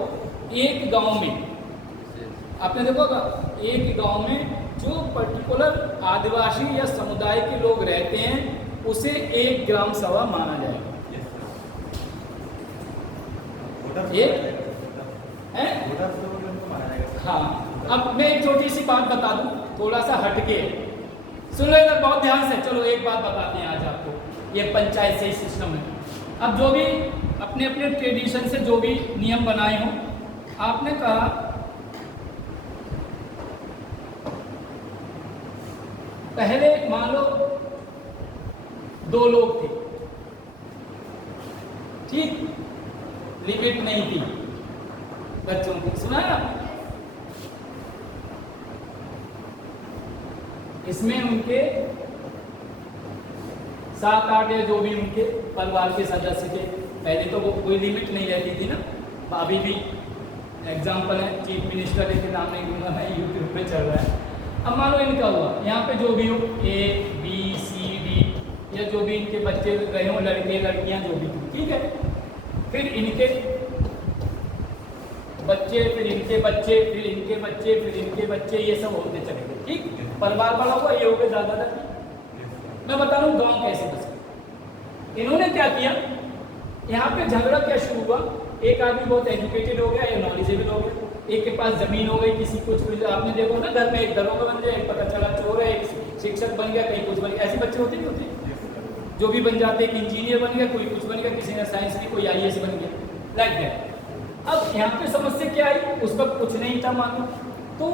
एक गांव में, आपने देखा होगा एक गांव में जो पर्टिकुलर आदिवासी या समुदाय के लोग रहते हैं उसे एक ग्राम सभा माना जाएगा। एक है? हाँ, अब मैं एक छोटी सी बात बता दूं, थोड़ा सा हटके, सुन लो इधर बहुत ध्यान से। चलो एक बात बताते हैं आज आपको, ये पंचायत से सिस्टम है। अब जो भी अपने अपने ट्रेडिशन से जो भी नियम बनाए हों, आपने कहा पहले मान लो 2 लोग थे, ठीक, लिमिट नहीं थी बच्चों की, सुना है ना? इसमें उनके 7-8 या जो भी उनके परिवार के सदस्य थे, पहले तो वो कोई लिमिट नहीं रहती थी ना, अभी भी एग्जाम्पल है, चीफ मिनिस्टर लेके नाम नहीं दूंगा मैं, यूट्यूब पे चल रहा है। अब मान लो इनका हुआ, यहाँ पे जो भी हो A B C D या जो भी इनके बच्चे रहे हो, लड़के लड़कियाँ जो भी, ठीक है, फिर इनके बच्चे, फिर इनके बच्चे, फिर इनके बच्चे, फिर इनके बच्चे, ये सब होते चले गए, ठीक। परिवार बड़ा हुआ, ये हो गए दादा दादी। मैं बता रहा हूँ गाँव कैसे बसे। इन्होंने क्या किया, यहाँ पे झगड़ा क्या शुरू हुआ, एक आदमी बहुत एजुकेटेड हो गया या नॉलेजेबल हो गया, एक के पास जमीन हो गई, किसी कुछ आपने देखो ना घर में एक दरोगा बन जाए, एक पता चला चोर है, एक शिक्षक बन गया, कहीं कुछ बन गया, ऐसे बच्चे होते नहीं होते जो भी बन जाते, एक इंजीनियर बन गया, कोई कुछ बन गया, किसी ने साइंस की, कोई IAS बन गया, लाइक दैट। अब यहाँ पे समस्या क्या आई, उस पर कुछ नहीं था मालूम, तो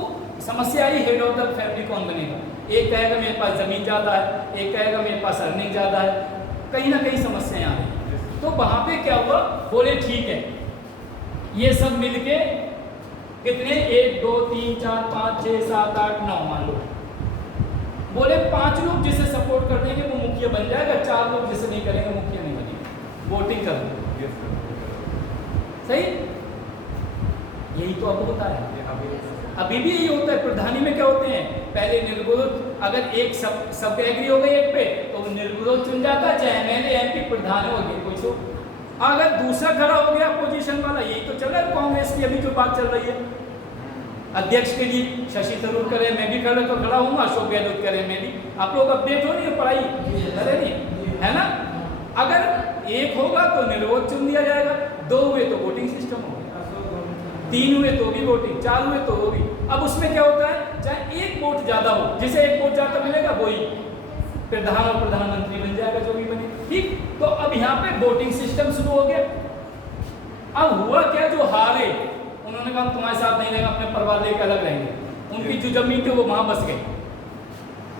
समस्या आई हेड ऑफ द फैमिली कौन बनेगा। एक कहेगा मेरे पास जमीन ज़्यादा है, एक कहेगा मेरे पास अर्निंग ज़्यादा है, कहीं ना कहीं समस्याएं आ रही। तो वहाँ पे क्या हुआ, बोले ठीक है, ये सब मिलके कितने 1 2 3 4 5 6 7 8 9 मान लो, बोले 5 लोग जिसे सपोर्ट कर देंगे वो मुखिया बन जाएगा, 4 लोग जिसे नहीं करेंगे मुखिया नहीं बनेगा, वोटिंग कर दो। सही, यही तो अब होता है, अभी भी यही होता है। प्रधानी में क्या होते हैं, पहले निर्विरोध, अगर एक सब एग्री हो गए एक पे तो वो निर्विरोध चुन जाता है, चाहे MLA MP प्रधान हो गए कोई सो। अगर दूसरा खड़ा हो गया पोजीशन वाला, यही तो चल रहा है कांग्रेस की अभी जो बात चल रही है, अध्यक्ष के लिए शशि थरूर करे, मैं भी खड़ा तो खड़ा हूँ, अशोक गहलोत करे, मैं भी। आप लोग अपडेट हो नहीं, पढ़ाई करे नहीं है ना। अगर एक होगा तो निर्विरोध चुन दिया जाएगा, 2 हुए तो वोटिंग सिस्टम होगा, 3 हुए तो भी वोटिंग, 4 हुए तो वो भी। अब उसमें क्या होता है, चाहे एक वोट ज्यादा हो, जिसे एक वोट ज्यादा मिलेगा वही प्रधान और प्रधानमंत्री बन जाएगा, जो भी बने, ठीक। तो अब यहाँ पे वोटिंग सिस्टम शुरू हो गया। अब हुआ क्या, जो हारे उन्होंने कहा तुम्हारे साथ नहीं रहेंगे, अपने परिवार लेकर अलग रहेंगे, उनकी जो जमीन थी वो वहां बस गई,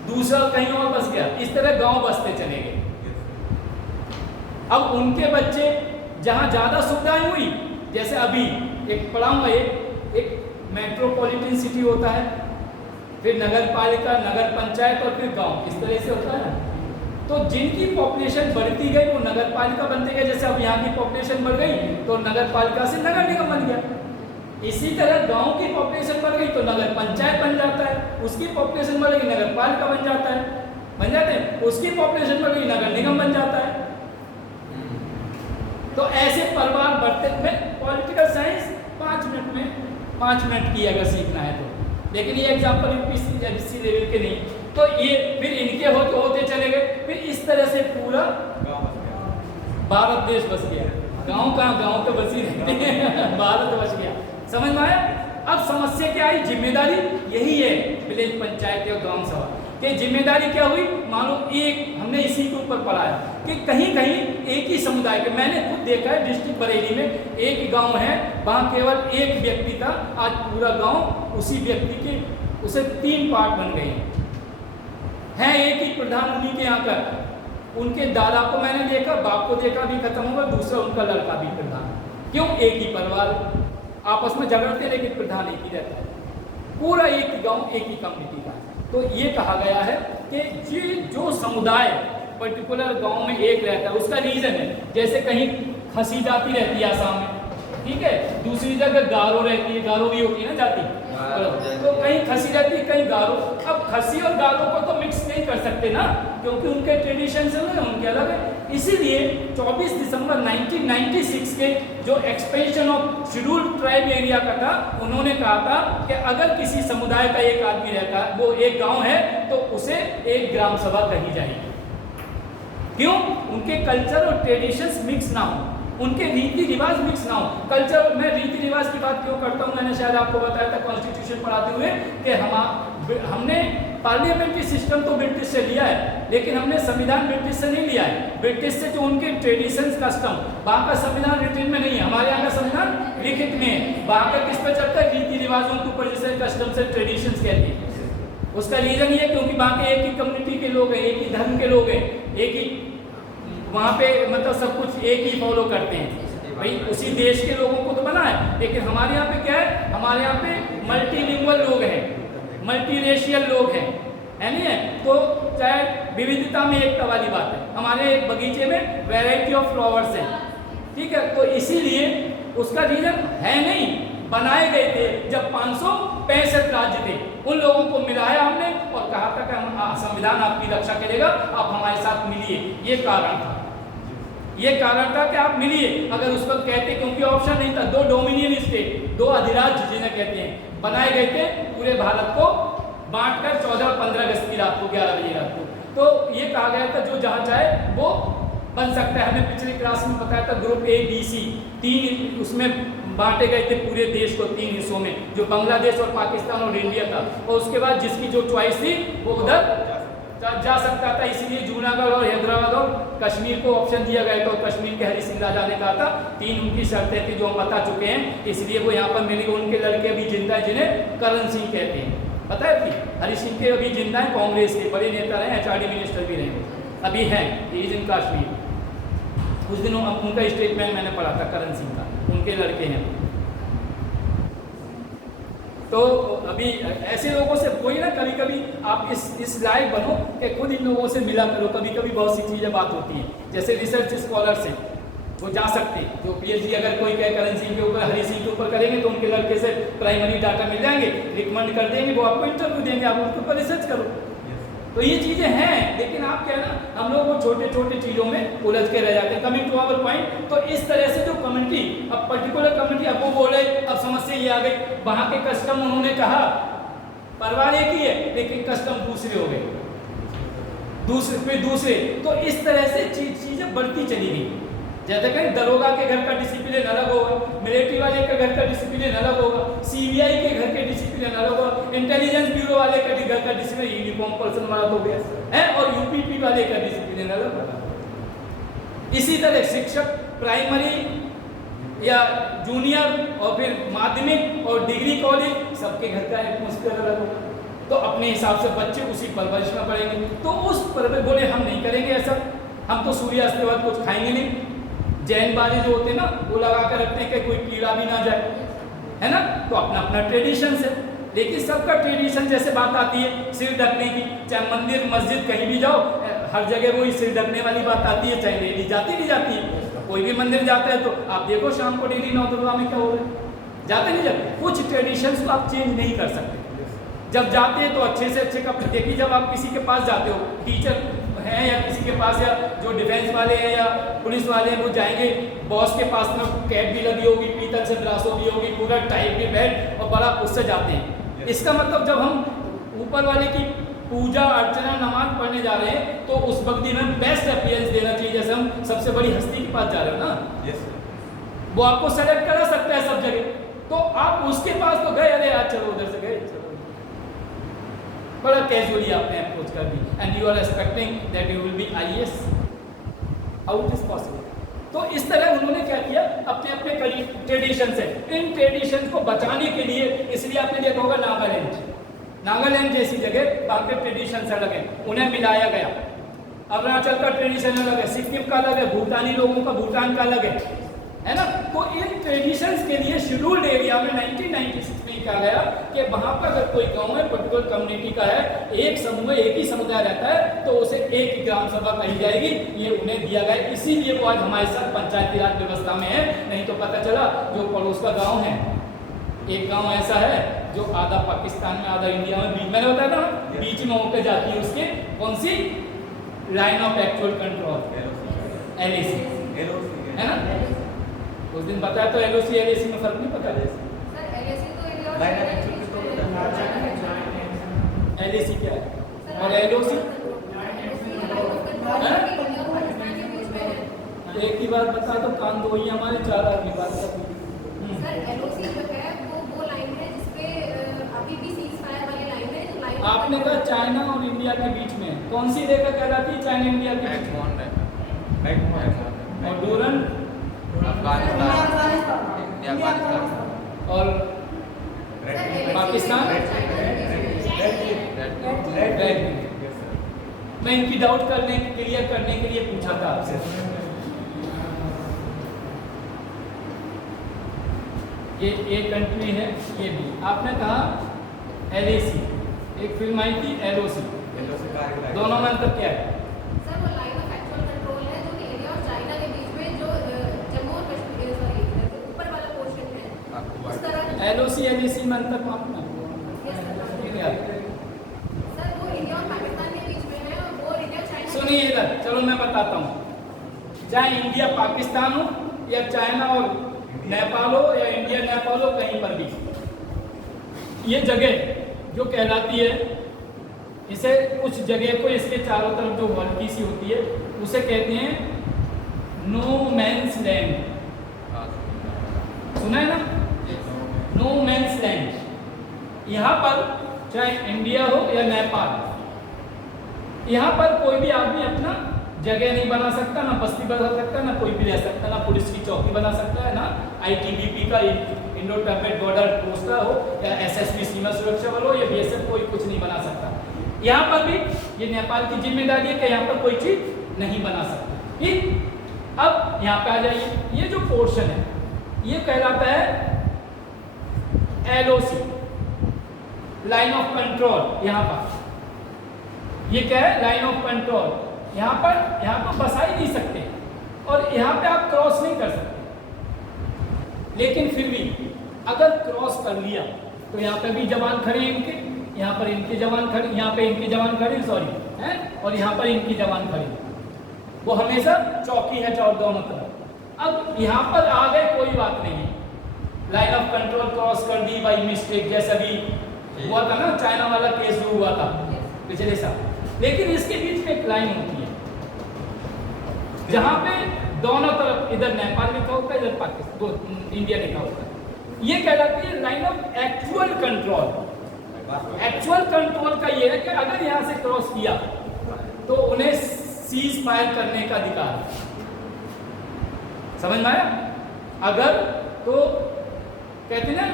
दूसरा कहीं और बस गया, इस तरह गांव बसते चले गए। अब उनके बच्चे जहां ज्यादा सुविधाएं हुई, जैसे अभी एक पढ़ाऊंगा, एक मेट्रोपॉलिटन सिटी होता है, फिर नगर पालिका, नगर पंचायत और फिर गांव, इस तरह से होता है। तो जिनकी पॉपुलेशन बढ़ती गई वो नगर पालिका बनते गए, जैसे अब यहाँ की पॉपुलेशन बढ़ गई तो नगर पालिका से नगर निगम बन गया। इसी तरह गांव की पॉपुलेशन बढ़ गई तो नगर पंचायत बन जाता है, उसकी पॉपुलेशन बढ़ गई नगर पालिका बन जाता है, बन जाते हैं, उसकी पॉपुलेशन बढ़ गई नगर निगम बन जाता है। तो ऐसे परिवार बढ़ते में, पॉलिटिकल साइंस 5 मिनट की अगर सीखना है तो, लेकिन ये एग्जाम्पल UPSC लेवल के नहीं। तो ये फिर इनके होते चले गए, फिर इस तरह से पूरा भारत देश बस गया। गांव कहाँ, गांव तो बस ही रहते हैं, भारत बस गया। समझ में आया। अब समस्या क्या आई, जिम्मेदारी यही है विलेज पंचायत या ग्राम सभा कि जिम्मेदारी क्या हुई, मान लो एक, हमने इसी के ऊपर पढ़ाया कि कहीं कहीं एक ही समुदाय के, मैंने खुद देखा है डिस्ट्रिक्ट बरेली में एक गांव है, वहाँ केवल एक व्यक्ति था, आज पूरा गांव उसी व्यक्ति के, उसे 3 पार्ट बन गए हैं, एक ही प्रधान उन्हीं के यहाँ का। उनके दादा को मैंने देखा, बाप को देखा, भी खत्म होगा, दूसरा उनका लड़का भी प्रधान। क्यों, एक ही परिवार, आपस में झगड़ते लेकिन प्रधान एक ही रहता है, पूरा एक ही गाँव एक ही कम्युनिटी का। तो ये कहा गया है कि जो समुदाय पर्टिकुलर गांव में एक रहता है, उसका रीजन है, जैसे कहीं खसी जाति रहती है आसाम में, ठीक है, दूसरी जगह गारो रहती है, गारो भी होती है ना जाति, तो कहीं खसी रहती है, कहीं गारो। अब खसी और गारो को तो मिक्स नहीं कर सकते ना, क्योंकि उनके ट्रेडिशन अलग है, उनके अलग है। इसीलिए 24 दिसंबर 1996 के जो expansion of scheduled tribe area का था, उन्होंने कहा था कि अगर किसी समुदाय का एक आदमी रहता है, वो एक गांव है, तो उसे एक ग्राम सभा कही जाएगी। क्यों, उनके कल्चर और ट्रेडिशंस मिक्स ना हो, उनके रीति रिवाज मिक्स ना हो। कल्चर, मैं रीति रिवाज की बात क्यों करता हूँ, मैंने शायद आपको बताया था कॉन्स्टिट्यूशन पढ़ाते हुए कि हमने पार्लियामेंट्री सिस्टम तो ब्रिटिश से लिया है, लेकिन हमने संविधान ब्रिटिश से नहीं लिया है। ब्रिटिश से जो उनके ट्रेडिशंस कस्टम, वहाँ का संविधान रिटन में नहीं है, हमारे यहाँ का संविधान लिखित में है। वहाँ का किस पे चलता है, रीति रिवाजों के ऊपर, जिसे कस्टम से ट्रेडिशंस कहते हैं। उसका रीजन ये क्योंकि वहाँ के एक ही कम्युनिटी के लोग हैं, एक ही धर्म के लोग हैं, एक ही वहाँ पे मतलब सब कुछ एक ही फॉलो करते हैं। भाई उसी देश के लोगों को तो बना है, लेकिन हमारे यहाँ पे क्या है, हमारे यहाँ पे मल्टीलिंगुअल लोग हैं, मल्टीरेशियल लोग हैं, है नहीं है। तो चाहे विविधता में एकता वाली बात है, हमारे एक बगीचे में वैरायटी ऑफ फ्लावर्स हैं, ठीक है। तो इसीलिए उसका रीजन है नहीं, बनाए गए थे जब 565 राज्य थे। उन लोगों को मिलाया हमने और कहा था कि हम संविधान आपकी रक्षा करेगा, आप हमारे साथ मिलिए। ये कारण था, ये कारण था कि आप मिलिए। अगर उस वक्त कहते, क्योंकि ऑप्शन नहीं था, 2 डोमिनियन स्टेट, 2 अधिराज्य जिन्हें कहते हैं, बनाए गए थे पूरे भारत को बांटकर 14 और 15 अगस्त की रात को 11 बजे रात को। तो ये कहा गया था जो जहां चाहे वो बन सकता है। हमें पिछली क्लास में बताया था ग्रुप ए बी सी 3 उसमें बांटे गए थे पूरे देश को 3 हिस्सों में, जो बांग्लादेश और पाकिस्तान और इंडिया था। और उसके बाद जिसकी जो चॉइस थी वो उधर जा सकता था। इसीलिए जूनागढ़ और हैदराबाद और कश्मीर को ऑप्शन दिया गया था। और कश्मीर के हरि सिंह राजा ने कहा था 3 उनकी शर्तें थी जो हम बता चुके हैं, इसलिए वो यहाँ पर मिलेंगे। उनके लड़के अभी जिंदा है जिन्हें करण सिंह कहते हैं, पता है कि हरि सिंह के अभी जिंदा है, कांग्रेस के बड़े नेता रहे, HRD मिनिस्टर भी रहे, अभी हैं, इज इन कश्मीर। उस दिन उनका स्टेटमेंट मैंने पढ़ा था करण सिंह का, उनके लड़के हैं। तो अभी ऐसे लोगों से कोई ना, कभी कभी आप इस लायक बनो कि खुद इन लोगों से मिला करो। कभी कभी बहुत सी चीज़ें बात होती हैं, जैसे रिसर्च स्कॉलर्स हैं वो जा सकते हैं, जो PhD अगर कोई कहे करण सिंह के ऊपर, हरि सिंह के ऊपर करेंगे तो उनके लड़के से प्राइमरी डाटा मिल जाएंगे, रिकमेंड कर देंगे, वो आपको इंटरव्यू देंगे, आप उनके ऊपर रिसर्च करो। तो ये चीज़ें हैं, लेकिन आप क्या ना, हम लोग वो छोटे छोटे चीज़ों में उलझ के रह जाते हैं। कमिंग टू आवर पॉइंट, तो इस तरह से जो कम्युनिटी, अब पर्टिकुलर कम्युनिटी, अब वो बोले, अब समस्या ये आ गई, वहाँ के कस्टम उन्होंने कहा परवाह एक ही है, लेकिन कस्टम दूसरे हो गए, दूसरे। तो इस तरह से चीज़ें बढ़ती चली गई। जैसे कहीं दरोगा के घर का डिसिप्लिन अलग होगा, मिलिट्री वाले के घर का डिसिप्लिन अलग होगा, CBI के घर के डिसिप्लिन अलग होगा, इंटेलिजेंस ब्यूरो वाले के घर का डिसिप्लिन, यूनिफॉर्म पर्सन वाला हो गया है, और UPP वाले का डिसिप्लिन अलग होगा। इसी तरह शिक्षक प्राइमरी या जूनियर और फिर माध्यमिक और डिग्री कॉलेज, सबके घर का एटमॉस्फेयर अलग होगा। तो अपने हिसाब से बच्चे उसी परवरिश में पढ़ेंगे। तो उस पर बोले हम नहीं करेंगे ऐसा, हम तो सूर्यास्त के बाद कुछ खाएंगे नहीं। जैन वाले जो होते हैं ना, वो लगा कर रखते हैं कि कोई कीड़ा भी ना जाए, है ना। तो अपना अपना ट्रेडिशन है, लेकिन सबका ट्रेडिशन, जैसे बात आती है सिर ढकने की, चाहे मंदिर मस्जिद कहीं भी जाओ, हर जगह वही सिर ढकने वाली बात आती है, चाहे लेडी जाती नहीं जाती है। कोई भी मंदिर जाता है तो आप देखो शाम को डेली 9 दुर्गा में क्या हो रहा है, जाते नहीं जाते। कुछ ट्रेडिशंस को आप चेंज नहीं कर सकते। जब जाते हैं तो अच्छे से अच्छे कपड़े, देखिए जब आप किसी के पास जाते हो, टीचर हैं या किसी के पास, या जो डिफेंस वाले हैं या पुलिस वाले हैं, वो जाएंगे बॉस के पास में, कैप भी लगी होगी, पीतल से ब्रासो भी होगी, पूरा टाइप भी बैठ और बड़ा उससे जाते हैं। इसका मतलब जब हम ऊपर वाले की पूजा अर्चना नमाज पढ़ने जा रहे हैं तो उस वक्त भी हमें बेस्ट अपीयरेंस देना चाहिए। जैसे हम सबसे बड़ी हस्ती के पास जा रहे हो ना, वो आपको सेलेक्ट करा सकता है सब जगह, तो आप उसके पास तो गए, अरे यार चलो उधर से गए, चलो बड़ा कैजुअली आपने अप्रोच कर दी, and you are expecting that you will be IAS, how it is possible. तो इस तरह उन्होंने क्या किया, अपने अपने ट्रेडिशन से, इन ट्रेडिशन को बचाने के लिए, इसलिए आपने देखा होगा नागालैंड जैसी जगह, वहाँ के ट्रेडिशन अलग है, उन्हें मिलाया गया। अरुणाचल का ट्रेडिशन अलग है, सिक्किम का अलग है, भूटानी लोगों का भूटान का अलग है ना। तो इन ट्रेडिशंस के लिए शेड्यूल्ड एरिया में 1996 में कहा गया कि वहाँ पर अगर कोई गांव में पर्टिकुलर कम्युनिटी का है, एक समूह, एक ही समुदाय रहता है, तो उसे एक ग्राम सभा कही जाएगी, ये उन्हें दिया गया। इसीलिए वो आज हमारे साथ पंचायती राज व्यवस्था में है। नहीं तो पता चला जो पड़ोस का गाँव है, एक गाँव ऐसा है जो आधा पाकिस्तान में आधा इंडिया में, बीच मैंने बताया था बीच में होकर जाती है, उसके कौन सी line of actual control, LAC, है ना। उस दिन बताया तो LOC LAC में फर्क नहीं पता। LAC क्या है और LOC, एक ही बात बता तो कान दो ही हमारे, 4 आदमी बात करते हैं। सर LOC जो है वो लाइन है जिसपे अभी भी सीज़फायर वाली लाइन है, जो लाइन आपने कहा चाइना और इंडिया के बीच में कौन सी रेखा कहलाती है, चाइना इंडिया के बीच में, और डूरन और पाकिस्तान। मैं इनकी डाउट करने क्लियर करने के लिए पूछा था आपसे। ये एक कंट्री है, ये भी आपने कहा LAC, एक फिल्म आई थी LOC, दोनों में अंतर क्या है? सर वो लाइन ऑफ एक्चुअल कंट्रोल है जो कि इंडिया और चाइना के बीच में जो जम्मू और कश्मीर, सॉरी ऊपर वाला पोर्शन है, उस तरह LOC LAC में अंतर मापना ये क्या है? सर वो इंडिया और पाकिस्तान के बीच में है और वो इंडिया चाइना सुनिए इधर, चलो मैं बताता हूँ। चाहे इंडिया पाकिस्तान हो या चाइना और नेपाल हो या इंडिया नेपाल हो, कहीं पर भी ये जगह जो कहलाती है, इसे कुछ जगह को इसके चारों तरफ जो हल्की सी होती है उसे कहते हैं नो मैंस लैंड। सुना है ना, नो मैंस लैंड। यहाँ पर चाहे इंडिया हो या नेपाल, यहाँ पर कोई भी आदमी अपना जगह नहीं बना सकता, ना बस्ती बना सकता, ना कोई भी रह सकता, ना पुलिस की चौकी बना सकता है, ना ITBP का इंडो टाइपेड बॉर्डर पोस्ट हो या SSB सीमा सुरक्षा बल हो या BSF, कोई कुछ नहीं बना सकता। यहाँ पर भी ये नेपाल की जिम्मेदारी है कि यहाँ पर कोई चीज नहीं बना सकता। ठीक, अब यहाँ पे आ जाइए, ये जो पोर्शन है ये कहलाता है LOC, लाइन ऑफ कंट्रोल। यहाँ पर ये क्या है, लाइन ऑफ कंट्रोल। यहाँ पर बसा ही नहीं सकते और यहाँ पे आप क्रॉस नहीं कर सकते, लेकिन फिर भी अगर क्रॉस कर लिया तो यहाँ पे भी जवान खड़े हैं इनके, यहाँ पर इनके जवान खड़े, यहाँ पे इनके जवान खड़े सॉरी हैं, और यहाँ पर इनकी जवान खड़े। वो हमेशा चौकी है चार दोनों तरफ। अब यहाँ पर आ गए कोई बात नहीं है, लाइन ऑफ कंट्रोल क्रॉस कर दी बाई मिस्टेक, जैसा भी हुआ था ना चाइना वाला केस जो हुआ था पिछले साल। लेकिन इसके बीच में एक लाइन होती है जहां पे दोनों तरफ, इधर नेपाल लिखा होता है, इधर पाकिस्तान इंडिया लिखा होता है। ये कहलाती है line of actual control. Actual control का ये है कि अगर यहां से क्रॉस किया तो उन्हें सीज फायर करने का अधिकार है। समझ में आया? अगर तो कहते हैं ना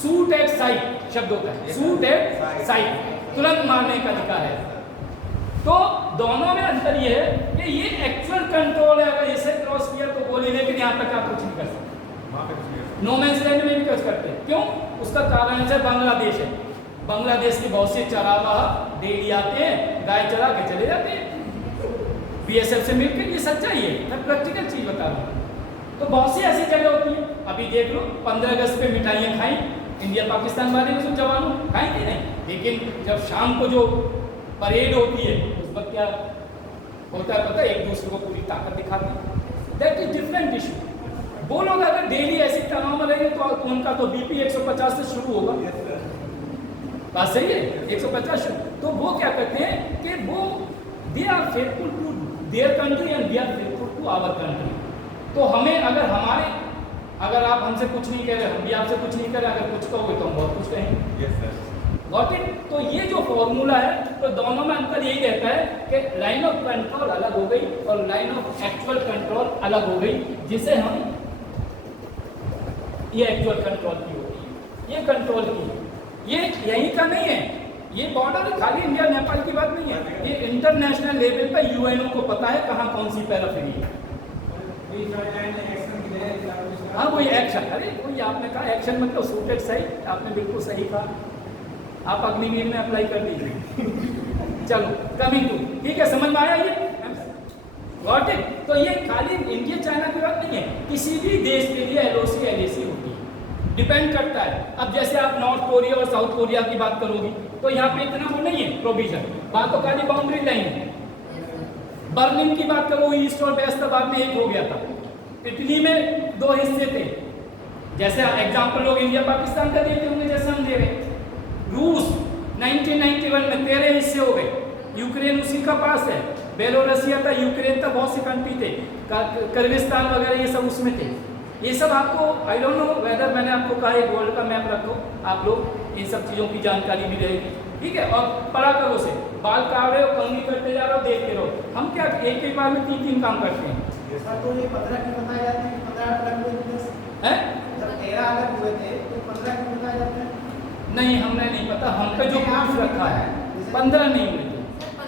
शूट एट साइट शब्द होता है, शूट एट साइट, तुरंत मारने का अधिकार है। तो दोनों में अंतर ये है कि ये एक्चुअल कंट्रोल है, अगर इसे क्रॉस किया तो गोली, लेकिन यहाँ तक आप कुछ नहीं कर सकते। नो मैंस लैंड में भी कुछ करते, क्यों? उसका कारण है बांग्लादेश है। बांग्लादेश के बहुत से चरागाह डेली आते हैं, गाय चरा के चले जाते हैं BSF से मिलकर। ये सच्चाई है, मैं प्रैक्टिकल चीज बता रहा हूँ। तो बहुत सी ऐसी जगह होती है, अभी देख लो 15 अगस्त पे मिठाइयाँ खाई इंडिया पाकिस्तान वाले सब जवानों, खाई थी नहीं, लेकिन जब शाम को जो परेड होती है उस वक्त क्या होता है पता है, एक दूसरे को पूरी ताकत दिखाते हैं। That is different issue. वो लोग अगर डेली ऐसी तनाव में रहेंगे तो उनका तो BP 150 से शुरू होगा। बात सही है, 150 शुरू। तो वो क्या करते हैं कि वो they are faithful to their country and we are faithful to our country. तो हमें अगर आप हमसे कुछ नहीं कह रहे, हम भी आपसे कुछ नहीं कर रहे, अगर कुछ कहोगे तो हम बहुत कुछ कहेंगे। Got it? तो ये जो फॉर्मूला है, तो दोनों में अंतर यही रहता है कि लाइन ऑफ कंट्रोल अलग हो गई और लाइन ऑफ एक्चुअल कंट्रोल अलग हो गई, जिसे हम ये एक्चुअल कंट्रोल की होती है, ये कंट्रोल की। ये यहीं का नहीं है, ये बॉर्डर खाली इंडिया नेपाल की बात नहीं है, ये इंटरनेशनल लेवल पर UNO को पता है कहाँ कौन सी पैराफेरी है। हाँ वही एक्शन, अरे वही आपने कहा एक्शन मतलब सूटेड सही, आपने बिल्कुल सही कहा। आप अग्निवीर में अप्लाई कर दीजिए। चलो कमिंग टू, ठीक है, समझ में आया ये? Got it? तो ये खाली इंडिया चाइना की बात नहीं है, किसी भी देश के लिए LOC LAC होती है, डिपेंड करता है। अब जैसे आप नॉर्थ कोरिया और साउथ कोरिया की बात करोगी तो यहाँ पे इतना वो नहीं है प्रोविजन, बात तो खाली बाउंड्री लाइन है। बर्लिन की बात करो, ईस्ट और वेस्ट तो बाद में एक हो गया था। इटली में 2 हिस्से थे, जैसे एग्जाम्पल लोग इंडिया पाकिस्तान का देते होंगे जैसे हम दे रहे। रूस 1991 में 13 हिस्से हो गए, यूक्रेन उसी का पास है, बेलोरसिया था, यूक्रेन था, बहुत से कंट्री थे, किर्गिस्तान वगैरह ये सब उसमें थे। ये सब आपको आई डोंट नो वेदर, मैंने आपको कहा एक वर्ल्ड का मैप रखो, आप लोग इन सब चीज़ों की जानकारी भी रहेगी, ठीक है। और पढ़ा करो से, बाल काट रहे हो, कंघी करते जा रहे हो, देखते रहो। हम क्या एक बार में 3 काम करते हैं। तो ये 15 क्यों बताए जाते हैं? 15 अलग हुए हैं? जब 13 अलग हुए थे तो 15 क्यों बताए जाते हैं? नहीं, हमने नहीं पता, हम पे जो प्रूफ रखा है 15 नहीं हुए थे,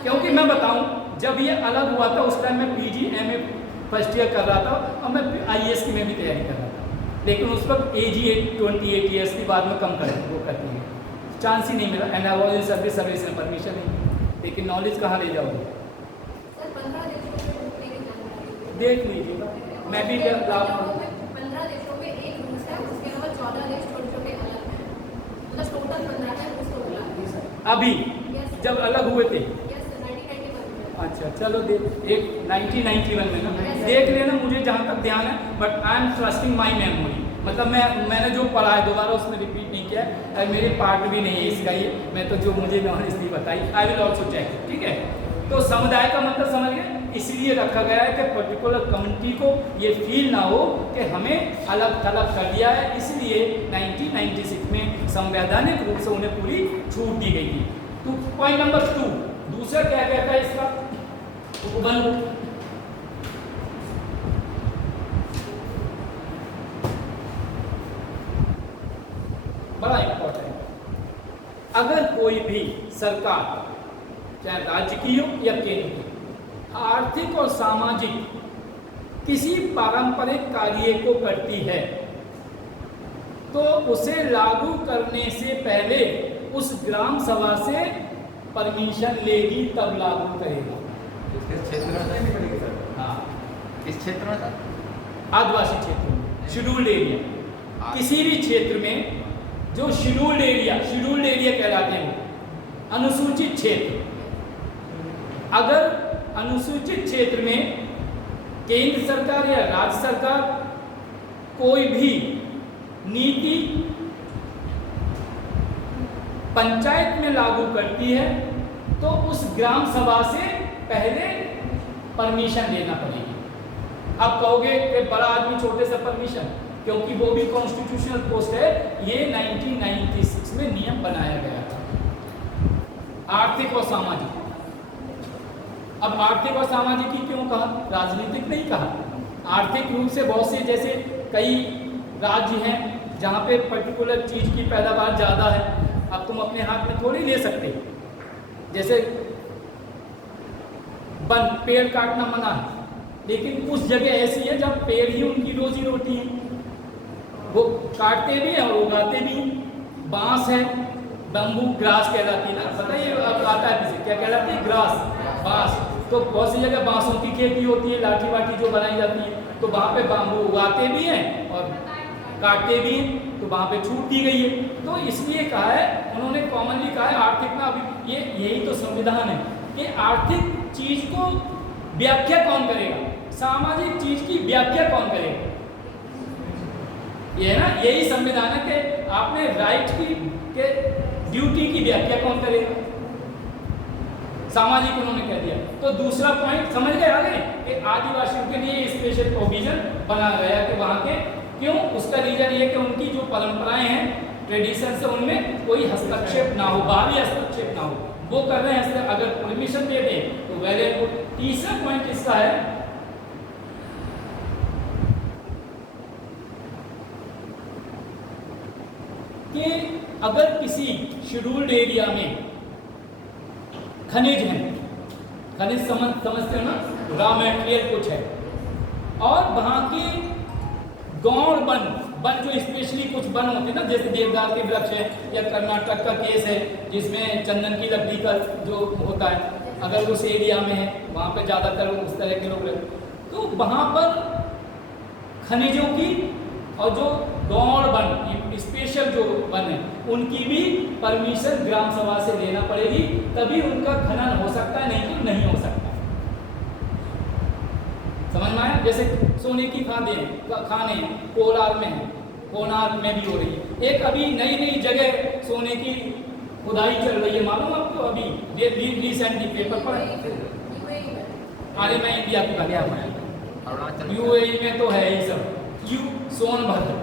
क्योंकि मैं बताऊं जब ये अलग हुआ था उस टाइम मैं PG MA फर्स्ट ईयर कर रहा था और मैं IAS की में भी तैयारी कर रहा था, लेकिन उस वक्त एज 28 ईयर्स की बाद में कम कर वो करती है, चांस ही नहीं मिला। And I was in service में परमिशन नहीं, लेकिन नॉलेज कहाँ ले जाओगे? देख लीजिएगा, मैं भी 15 देशों में एक रूल्स है, उसके अलावा 14 देश छोटे छोटे अलग हैं। मतलब टोटल 15 है उसको बोला। जी सर। अभी Yes, sir. जब अलग हुए थे? Yes, sir, 1991 में। अच्छा चलो एक 1991 में ना देख लेना, मुझे जहाँ तक ध्यान है, but I am trusting my memory, मतलब मैंने जो पढ़ा है दोबारा उसमें रिपीट नहीं किया है, और मेरे पार्ट भी नहीं है इसका ये, मैं तो जो मुझे नॉलेज नहीं बताई, आई विल ऑल्सो चेक, ठीक है। तो समुदाय का मतलब समझ गए, इसलिए रखा गया है कि पर्टिकुलर कम्युनिटी को ये फील ना हो कि हमें अलग थलग कर दिया है, इसलिए 1996 में संवैधानिक रूप से उन्हें पूरी छूट दी गई थी। तो पॉइंट नंबर 2, दूसरा क्या कहता है इसका उपबंध, बड़ा इंपॉर्टेंट। अगर कोई भी सरकार चाहे राज्य की हो या केंद्र की आर्थिक और सामाजिक किसी पारंपरिक कार्य को करती है तो उसे लागू करने से पहले उस ग्राम सभा से परमिशन लेगी, तब लागू करेगा। किस क्षेत्र में सर? हाँ, किस क्षेत्र में सर? आदिवासी क्षेत्र में, शेड्यूल्ड एरिया, किसी भी क्षेत्र में जो शेड्यूल्ड एरिया कहलाते हैं, अनुसूचित क्षेत्र। अगर अनुसूचित क्षेत्र में केंद्र सरकार या राज्य सरकार कोई भी नीति पंचायत में लागू करती है तो उस ग्राम सभा से पहले परमिशन लेना पड़ेगी। अब कहोगे कि बड़ा आदमी छोटे से परमिशन, क्योंकि वो भी कॉन्स्टिट्यूशनल पोस्ट है, ये 1996 में नियम बनाया गया था। आर्थिक और सामाजिक, अब आर्थिक और सामाजिक ही क्यों कहा, राजनीतिक नहीं कहा। आर्थिक रूप से बहुत से, जैसे कई राज्य हैं जहाँ पे पर्टिकुलर चीज की पैदावार ज़्यादा है, अब तुम अपने हाथ में थोड़ी ले सकते, जैसे पेड़ काटना मना है, लेकिन उस जगह ऐसी है जब पेड़ ही उनकी रोजी रोटी है, वो काटते भी हैं और उगाते भी हैं। बांस है, बम्बू ग्रास कहलाती है ना, पता है, अब आता है किसी, क्या कहलाती है, ग्रास, बांस। तो बहुत सी जगह बांसों की खेती होती है, लाठी वाठी जो बनाई जाती है, तो वहाँ पे बाम्बू उगाते भी हैं और काटते भी हैं, तो वहाँ पे छूट दी गई है। तो इसलिए कहा है, उन्होंने कॉमनली कहा है आर्थिक में, अभी यही तो संविधान है कि आर्थिक चीज को व्याख्या कौन करेगा, सामाजिक चीज की व्याख्या कौन करेगा, ये है ना, यही संविधान है कि आपने राइट की के ड्यूटी की व्याख्या कौन करेगा, सामाजिक उन्होंने कह दिया। तो दूसरा पॉइंट समझ गए आगे कि आदिवासियों के लिए स्पेशल प्रोविजन बना गया कि वहाँ के क्यों, उसका रीजन ये कि उनकी जो परंपराएं हैं, ट्रेडिशन से, उनमें कोई हस्तक्षेप ना हो, बाहरी हस्तक्षेप ना हो, वो कर रहे हैं। अगर परमिशन दे दें तो वेरी गुड। तीसरा पॉइंट इसका है कि अगर किसी शेड्यूल्ड एरिया में खनिज है, खनिज समझते हो ना, रॉ मटेरियल कुछ है, और वहाँ के गौड़ वन जो स्पेशली कुछ वन होते हैं ना, जैसे देवदार के वृक्ष है, या कर्नाटक का केस है जिसमें चंदन की लकड़ी का जो होता है, अगर उस एरिया में है, वहाँ पे ज़्यादातर उस तरह के लोग रहते, तो वहाँ पर खनिजों की और जो गौड़ वन स्पेशल जो वन है, उनकी भी परमिशन ग्राम सभा से लेना पड़ेगी, तभी उनका खनन हो सकता है, नहीं तो नहीं हो सकता। समझ में आया? जैसे सोने की खाने कोलार में है, कोनार में भी हो रही है। एक अभी नई जगह सोने की खुदाई चल रही है, मालूम आपको, अभी रिसेंटली पेपर पर, अरे मैं इंडिया की गया हूँ, यूएई में तो है ही सब, सोनभद्र,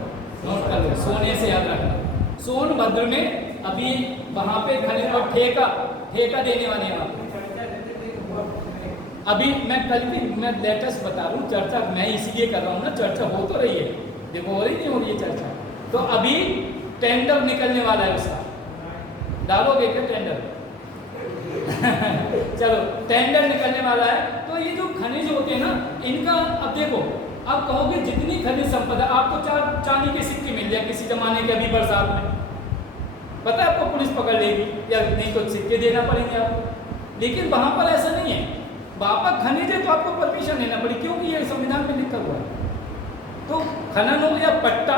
नोट कर लो, सोने से याद रखना, सोनभद्र में अभी वहाँ पे खनिज और ठेका देने वाले हैं आपको। अभी मैं लेटेस्ट बता रहा हूँ, चर्चा मैं इसीलिए कर रहा हूँ ना, चर्चा हो तो रही है, देखो हो रही नहीं हो रही है चर्चा। तो अभी टेंडर निकलने वाला है उसका, डालोगे क्या टेंडर? चलो, टेंडर निकलने वाला है। तो ये जो खनिज होते हैं ना, इनका अब देखो, अब कहोगे जितनी खनिज संपदा, आपको चांदी के सिक्के मिल जाए किसी जमाने के, अभी बरसात में, पता है आपको, पुलिस पकड़ लेगी, या नहीं तो सिक्के देना पड़ेंगे आपको। लेकिन वहां पर ऐसा नहीं है, वहां पर खनिज है तो आपको परमिशन लेना पड़ेगी, क्योंकि ये संविधान में लिखा हुआ है। तो खनन हो गया पट्टा,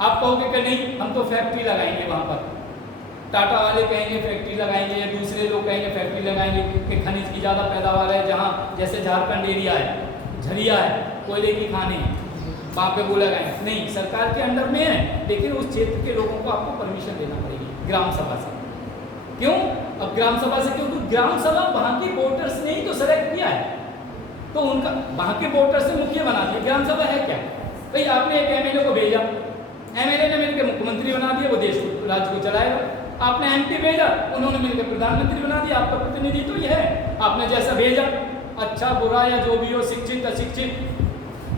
आप कहोगे कि नहीं हम तो फैक्ट्री लगाएंगे वहां पर, टाटा वाले कहेंगे फैक्ट्री लगाएंगे, या दूसरे लोग कहेंगे फैक्ट्री लगाएंगे कि खनिज की ज़्यादा पैदावार है, जहाँ जैसे झारखंड एरिया है, झरिया है, कोयले की खाने हैं, वहाँ पे वो लगाएंगे। नहीं, सरकार के अंडर में है, लेकिन उस क्षेत्र के लोगों को आपको परमिशन देना पड़ेगी ग्राम सभा से। क्यों? अब ग्राम सभा से क्यों? तो ग्राम सभा वहाँ के वोटर्स ने ही तो सेलेक्ट किया है, तो उनका वहाँ के वोटर्स से मुखिया बना दिया। ग्राम सभा है क्या भाई? आपने एक एमएलए को भेजा, एमएलए ने मिलकर मुख्यमंत्री बना दिया, वो देश को, राज्य को चलाएगा। आपने एमपी भेजा, उन्होंने मिलकर प्रधानमंत्री बना दिया। आपका प्रतिनिधि तो यह है, आपने जैसा भेजा, अच्छा बुरा या जो भी हो, शिक्षित अशिक्षित,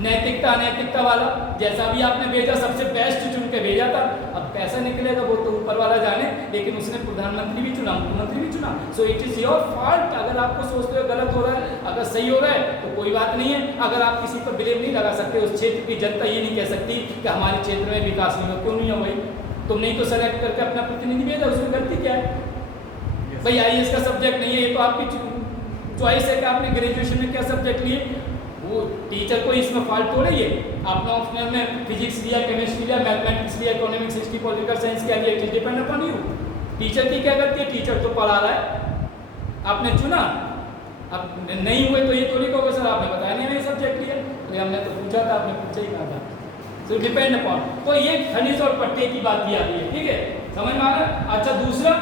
नैतिकता अनैतिकता वाला, जैसा भी आपने भेजा सबसे बेस्ट चुन के भेजा था। अब कैसा निकलेगा वो तो ऊपर वाला जाने, लेकिन उसने प्रधानमंत्री भी चुना, मुख्यमंत्री भी चुना। So it is your fault. अगर आपको सोचते हो गलत हो रहा है, अगर सही हो रहा है तो कोई बात नहीं है। अगर आप किसी पर ब्लेम नहीं लगा सकते, उस क्षेत्र की जनता ये नहीं कह सकती कि हमारे क्षेत्र में विकास नहीं हो। क्यों नहीं हो भाई? तुमने ही तो सेलेक्ट करके अपना प्रतिनिधि भेजा, उसमें गलती क्या है भाई? आईएएस का सब्जेक्ट नहीं है, ये तो आपकी चॉइस है कि आपने ग्रेजुएशन में क्या सब्जेक्ट लिए। वो टीचर को इसमें फॉल्ट हो रही है। आपने ऑप्शनल में फिजिक्स लिया, केमिस्ट्री लिया, मैथमेटिक्स लिया, इकोनॉमिक्स, हिस्ट्री, पॉलिटिकल साइंस क्या लिया, it is depend upon you. Teacher की क्या गलती है? टीचर तो पढ़ा रहा है, आपने चुना। अब नहीं हुए तो ये थोड़ी कहोगे सर आपने बताया नहीं ये सब्जेक्ट लिया, तो हमने तो पूछा था, आपने पूछा ही कहा था। सो डिपेंड अपॉन, तो ये खनिज और पट्टे की बात की आ रही है, ठीक है, समझ में आ रहा? अच्छा, दूसरा,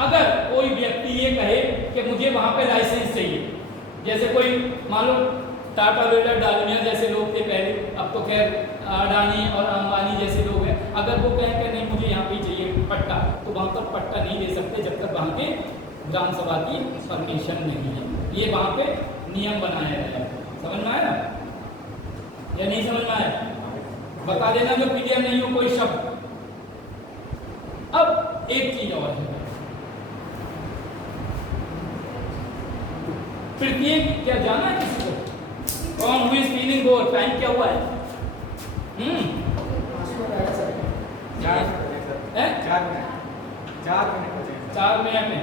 अगर कोई व्यक्ति ये कहे कि मुझे वहाँ पे लाइसेंस चाहिए, जैसे कोई मान लो टाटा बिरला डालमिया जैसे लोग थे पहले, अब तो खैर अडानी और अंबानी जैसे लोग हैं, अगर वो कहें कि नहीं मुझे यहाँ पे चाहिए पट्टा, तो वहाँ तक पट्टा नहीं दे सकते जब तक वहाँ के ग्राम सभा की परमिशन नहीं है। ये वहाँ पे नियम बनाया गया है। समझ में आया या नहीं समझ में आया? बता देना जो क्लियर नहीं हो कोई शब्द। अब एक चीज और है, प्रत्येक क्या जाना है किसी को? कौन who is feeling bore? Time क्या हुआ है? 4 मिनट में।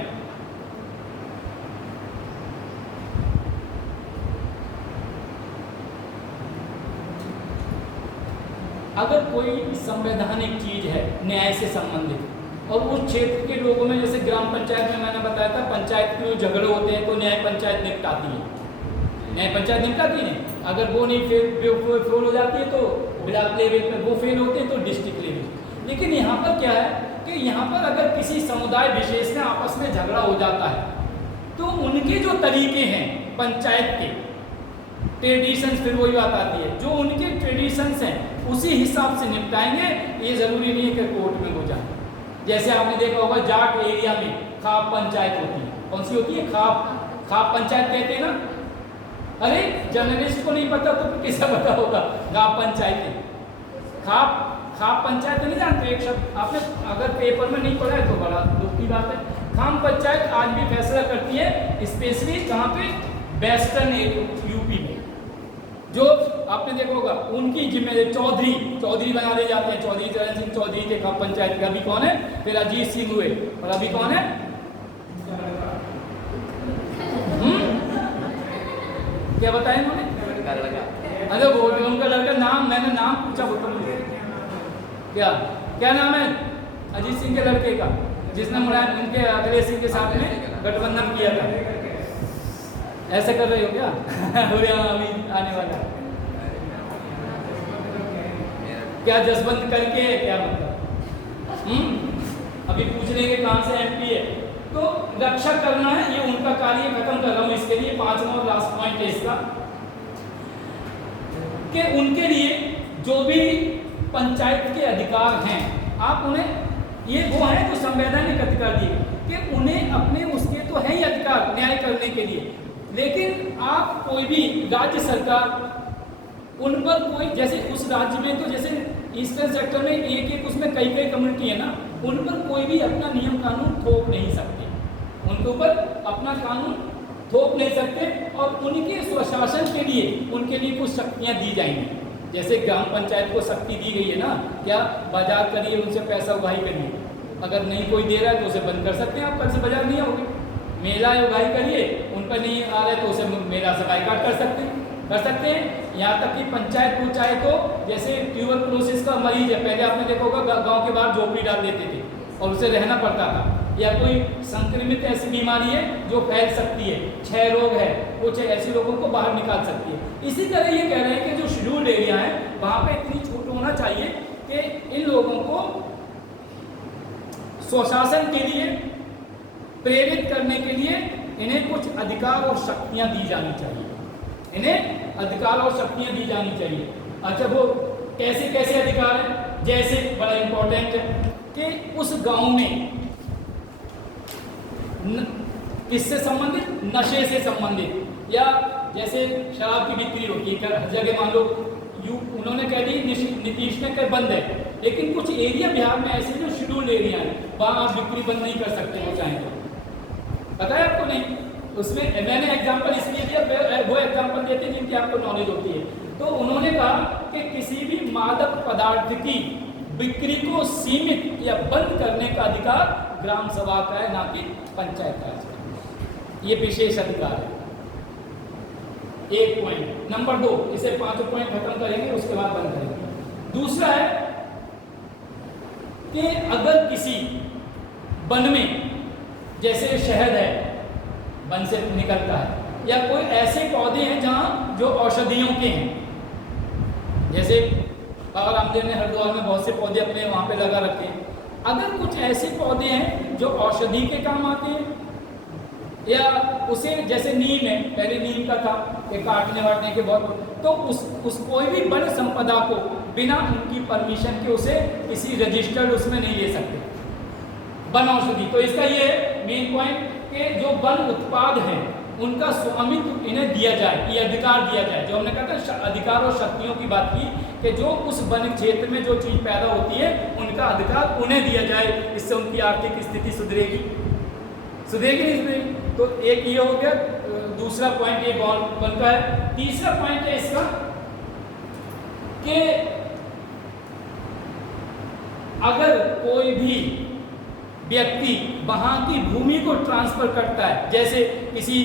अगर कोई संवैधानिक चीज है न्याय से संबंधित और उस क्षेत्र के लोगों में, जैसे ग्राम पंचायत में मैंने बताया था, पंचायत के जो झगड़े होते हैं तो न्याय पंचायत निपटाती है, न्याय पंचायत निपटाती है। अगर वो नहीं फेल हो जाती है तो ब्लॉक लेवल पे, वो फेल होते हैं तो डिस्ट्रिक्ट लेवल। लेकिन यहाँ पर क्या है कि यहाँ पर अगर किसी समुदाय विशेष में आपस में झगड़ा हो जाता है तो उनके जो तरीके हैं पंचायत के ट्रेडिशंस, फिर वही बात आती है, जो उनके ट्रेडिशंस हैं उसी हिसाब से निपटाएंगे। ये जरूरी नहीं है कि कोर्ट में हो जाए। जैसे आपने देखा होगा जाट एरिया में खाप पंचायत होती है, कौन सी होती है? खाप पंचायत कहते हैं ना। अरे जर्नलिस्ट को नहीं पता तो किसे पता होगा? खाप पंचायत, खाप पंचायत नहीं जानते एक शब्द? आपने अगर पेपर में नहीं पढ़ा है तो बड़ा दुख की बात है। खाप पंचायत आज भी फैसला करती है, स्पेशली कहाँ पे? वेस्टर्न यूपी में। जो आपने देखा होगा उनकी जिम्मेदारी चौधरी बना दिए जाते हैं। चौधरी चरण सिंह चौधरी थे खाप पंचायत के, अभी कौन है? फिर अजीत सिंह हुए, और अभी कौन है? क्या बताया उन्होंने? अरे वो उनका लड़का, नाम मैंने नाम पूछा, क्या नाम है अजीत सिंह के लड़के का, जिसने मुलायम उनके अखिलेश सिंह के साथ में गठबंधन किया था? ऐसे कर रहे हो क्या? अभी आने वाला क्या जसवंत करके है क्या मतलब? अभी पूछ लेंगे कहाँ से एमपी है। तो रक्षा करना है, ये उनका कार्य। खत्म कर रहा हूँ इसके लिए। 5वां और लास्ट पॉइंट है इसका कि उनके लिए जो भी पंचायत के अधिकार हैं, आप उन्हें, ये वो हैं जो संवैधानिक अधिकार दिए कि उन्हें अपने उसके तो है ही अधिकार न्याय करने के लिए, लेकिन आप कोई भी राज्य सरकार उन पर कोई, जैसे उस राज्य में तो जैसे ईस्टर्न सेक्टर में एक उसमें कई कम्युनिटी है ना, उन पर कोई भी अपना नियम कानून थोप नहीं सकते, उनके ऊपर अपना कानून थोप नहीं सकते। और उनके स्वशासन के लिए उनके लिए कुछ शक्तियाँ दी जाएंगी। जैसे ग्राम पंचायत को शक्ति दी गई है ना, क्या? बाजार करिए, उनसे पैसा उगाही करिए, अगर नहीं कोई दे रहा है तो उसे बंद कर सकते हैं आप, कल से बाजार नहीं आओगे। मेला उगाही करिए, उन पर नहीं आ रहा है तो उसे मेला से बाइकाट कर सकते हैं। यहाँ तक कि पंचायत को चाहे तो, जैसे ट्यूबरकुलोसिस का मरीज है, पहले आपने देखा होगा गाँव के बाहर झोपड़ी डाल देते थे और उसे रहना पड़ता था, या कोई संक्रमित ऐसी बीमारी है जो फैल सकती है, क्षय रोग है, कुछ ऐसे लोगों को बाहर निकाल सकती है। इसी तरह ये कह रहे हैं कि जो शेड्यूल्ड एरिया है वहाँ पे इतनी छूट होना चाहिए कि इन लोगों को स्वशासन के लिए प्रेरित करने के लिए इन्हें कुछ अधिकार और शक्तियां दी जानी चाहिए, इन्हें अधिकार और शक्तियां दी जानी चाहिए। अच्छा, वो कैसे कैसे अधिकार है? जैसे बड़ा इंपॉर्टेंट है कि उस गांव में किससे संबंधित, नशे से संबंधित, या जैसे शराब की बिक्री होती है हर जगह, मान लो उन्होंने कह दी, नीतीश ने कह बंद है, लेकिन कुछ एरिया बिहार में ऐसे जो शेड्यूल्ड एरिया है वहाँ आप बिक्री बंद नहीं कर सकते हो चाहें तो। पता है आपको? नहीं। उसमें मैंने एग्जांपल इसलिए दिया, वो एग्जांपल देते हैं जिनकी आपको नॉलेज होती है। तो उन्होंने कहा कि किसी भी मादक पदार्थ की बिक्री को सीमित या बंद करने का अधिकार ग्राम सभा का है, ना कि पंचायत राज का। ये विशेष अधिकार है। एक पॉइंट। नंबर 2, इसे 5 पॉइंट खत्म करेंगे, उसके बाद बंद करेंगे। दूसरा है कि अगर किसी वन में, जैसे शहद है वन से निकलता है, या कोई ऐसे पौधे हैं जहाँ जो औषधियों के हैं, जैसे बाबा रामदेव ने हरिद्वार में बहुत से पौधे अपने वहाँ पे लगा रखे हैं। अगर कुछ ऐसे पौधे हैं जो औषधि के काम आते हैं, या उसे जैसे नीम है, पहले नीम का था कि काटने वाटने के बहुत, तो उस कोई भी वन संपदा को बिना उनकी परमिशन के उसे किसी रजिस्टर्ड उसमें नहीं ले सकते, वन औषधि। तो इसका ये मेन पॉइंट कि जो वन उत्पाद हैं उनका स्वामित्व इन्हें दिया जाए, ये अधिकार दिया जाए। जो हमने कहा था अधिकार और शक्तियों की बात की, कि जो उस वन क्षेत्र में जो चीज़ पैदा होती है उनका अधिकार उन्हें दिया जाए, इससे उनकी आर्थिक स्थिति सुधरेगी नहीं। तो एक ये हो गया, दूसरा पॉइंट ये बनता है। तीसरा पॉइंट है इसका कि अगर कोई भी व्यक्ति वहां की भूमि को ट्रांसफर करता है, जैसे किसी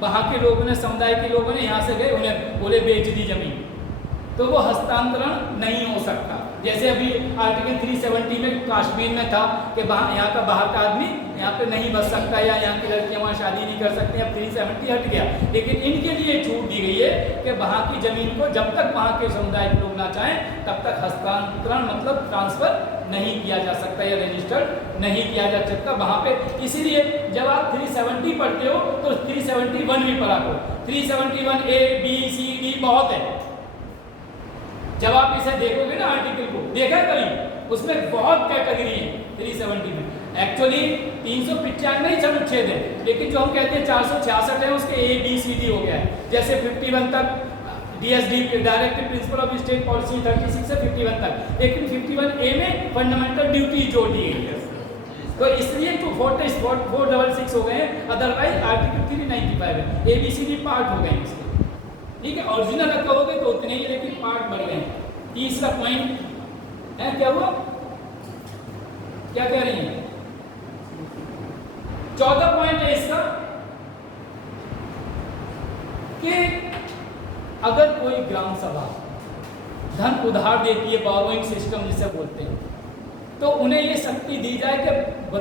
वहां के लोगों ने, समुदाय के लोगों ने यहाँ से गए, उन्हें बोले बेच दी जमीन, तो वो हस्तांतरण नहीं हो सकता। जैसे अभी आर्टिकल 370 में कश्मीर में था कि यहाँ का बाहर का आदमी यहाँ पे नहीं बस सकता, या यहाँ की लड़कियाँ वहाँ शादी नहीं कर सकती। अब 370 हट गया, लेकिन इनके लिए छूट दी गई है कि वहाँ की जमीन को जब तक वहाँ के समुदाय के लोग ना चाहें तब तक हस्तांतरण मतलब ट्रांसफर नहीं किया जा सकता या रजिस्टर्ड नहीं किया जा सकता वहाँ पे। इसीलिए जब आप 370 पढ़ते हो तो 371 भी पढ़ा करो। 371 A, B, C, D बहुत है। जब आप इसे देखोगे ना आर्टिकल को, देखा कभी, उसमें बहुत कैटेगरी है 370 में। एक्चुअली 395 ही अनुच्छेद है, लेकिन जो हम कहते हैं 466 है, उसके A, B, C, D हो गया है। जैसे 51 तक DSD directive principle of state policy 36 से 51 तक, लेकिन 51A में फंडामेंटल ड्यूटी जोड़ दी गई है। तो इसलिए तो 466 हो गए हैं, अदरवाइज आर्टिकल 395 है, ABCD पार्ट हो गए इसके। ठीक है, ओरिजिनल कहोगे तो उतने ही, लेकिन पार्ट बढ़ गए। तीसरा पॉइंट है, क्या हुआ, क्या कह रही है? 14 पॉइंट है इसका कि अगर कोई ग्राम सभा धन उधार देती है, बोरोइंग सिस्टम जिसे बोलते हैं, तो उन्हें ये शक्ति दी जाए कि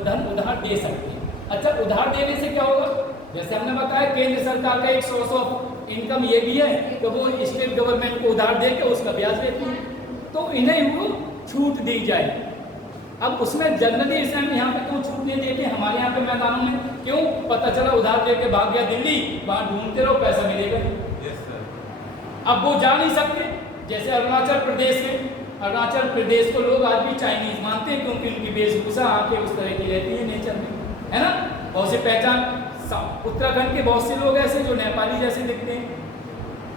धन उधार दे सकते हैं। अच्छा, उधार देने से क्या होगा? जैसे हमने बताया केंद्र सरकार का एक सोर्स ऑफ इनकम ये भी है कि वो स्टेट गवर्नमेंट को उधार दे के उसका ब्याज देती है, तो इन्हें वो छूट दी जाए। अब उसमें जनरली इसे हम यहाँ पे क्यों छूट नहीं देते? हमारे यहाँ पे मैदानों में क्यों? पता चला उधार दे के भाग गया दिल्ली, वहाँ ढूंढते रहो, पैसा मिलेगा। अब वो जा नहीं सकते। जैसे अरुणाचल प्रदेश में, अरुणाचल प्रदेश को लोग आज भी चाइनीज मानते हैं, क्योंकि उनकी वेशभूषा आके उस तरह की रहती है नेचर में, है ना। बहुत से पहचान, उत्तराखंड के बहुत से लोग ऐसे जो नेपाली जैसे दिखते हैं,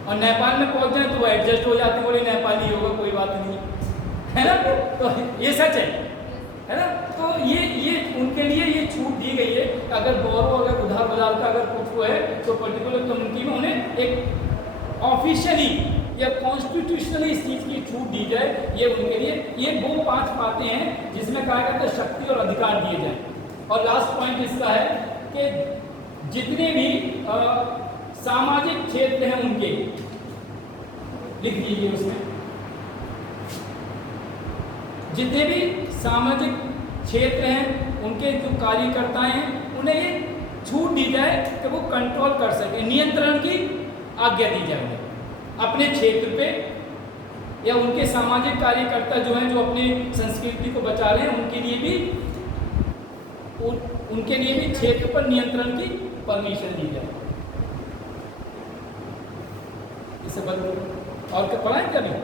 और नेपाल में पहुंच जाए तो वो एडजस्ट हो जाते हैं, बोले नेपाली होगा कोई बात नहीं, है ना। तो ये सच है ना। तो ये उनके लिए ये छूट दी गई है कि अगर बोरो, अगर उधार का अगर कुछ को है तो पर्टिकुलर कम्युनिटी में उन्हें एक ऑफिशियली या कॉन्स्टिट्यूशनली इस चीज़ की छूट दी जाए। ये उनके लिए ये वो 5 बातें हैं जिसमें कहा गया था शक्ति और अधिकार दिए जाए। और लास्ट पॉइंट इसका है कि जितने भी सामाजिक क्षेत्र हैं उनके लिख दीजिए, उसमें जितने भी सामाजिक क्षेत्र हैं उनके जो कार्यकर्ता हैं उन्हें ये छूट दी जाए कि वो कंट्रोल कर सके, नियंत्रण की आज्ञा दी जाए उन्हें अपने क्षेत्र पे, या उनके सामाजिक कार्यकर्ता जो हैं जो अपनी संस्कृति को बचा रहे हैं उनके लिए भी क्षेत्र पर नियंत्रण की परमिशन दी जाए। इससे बदल और क्या पढ़ा है क्या नहीं?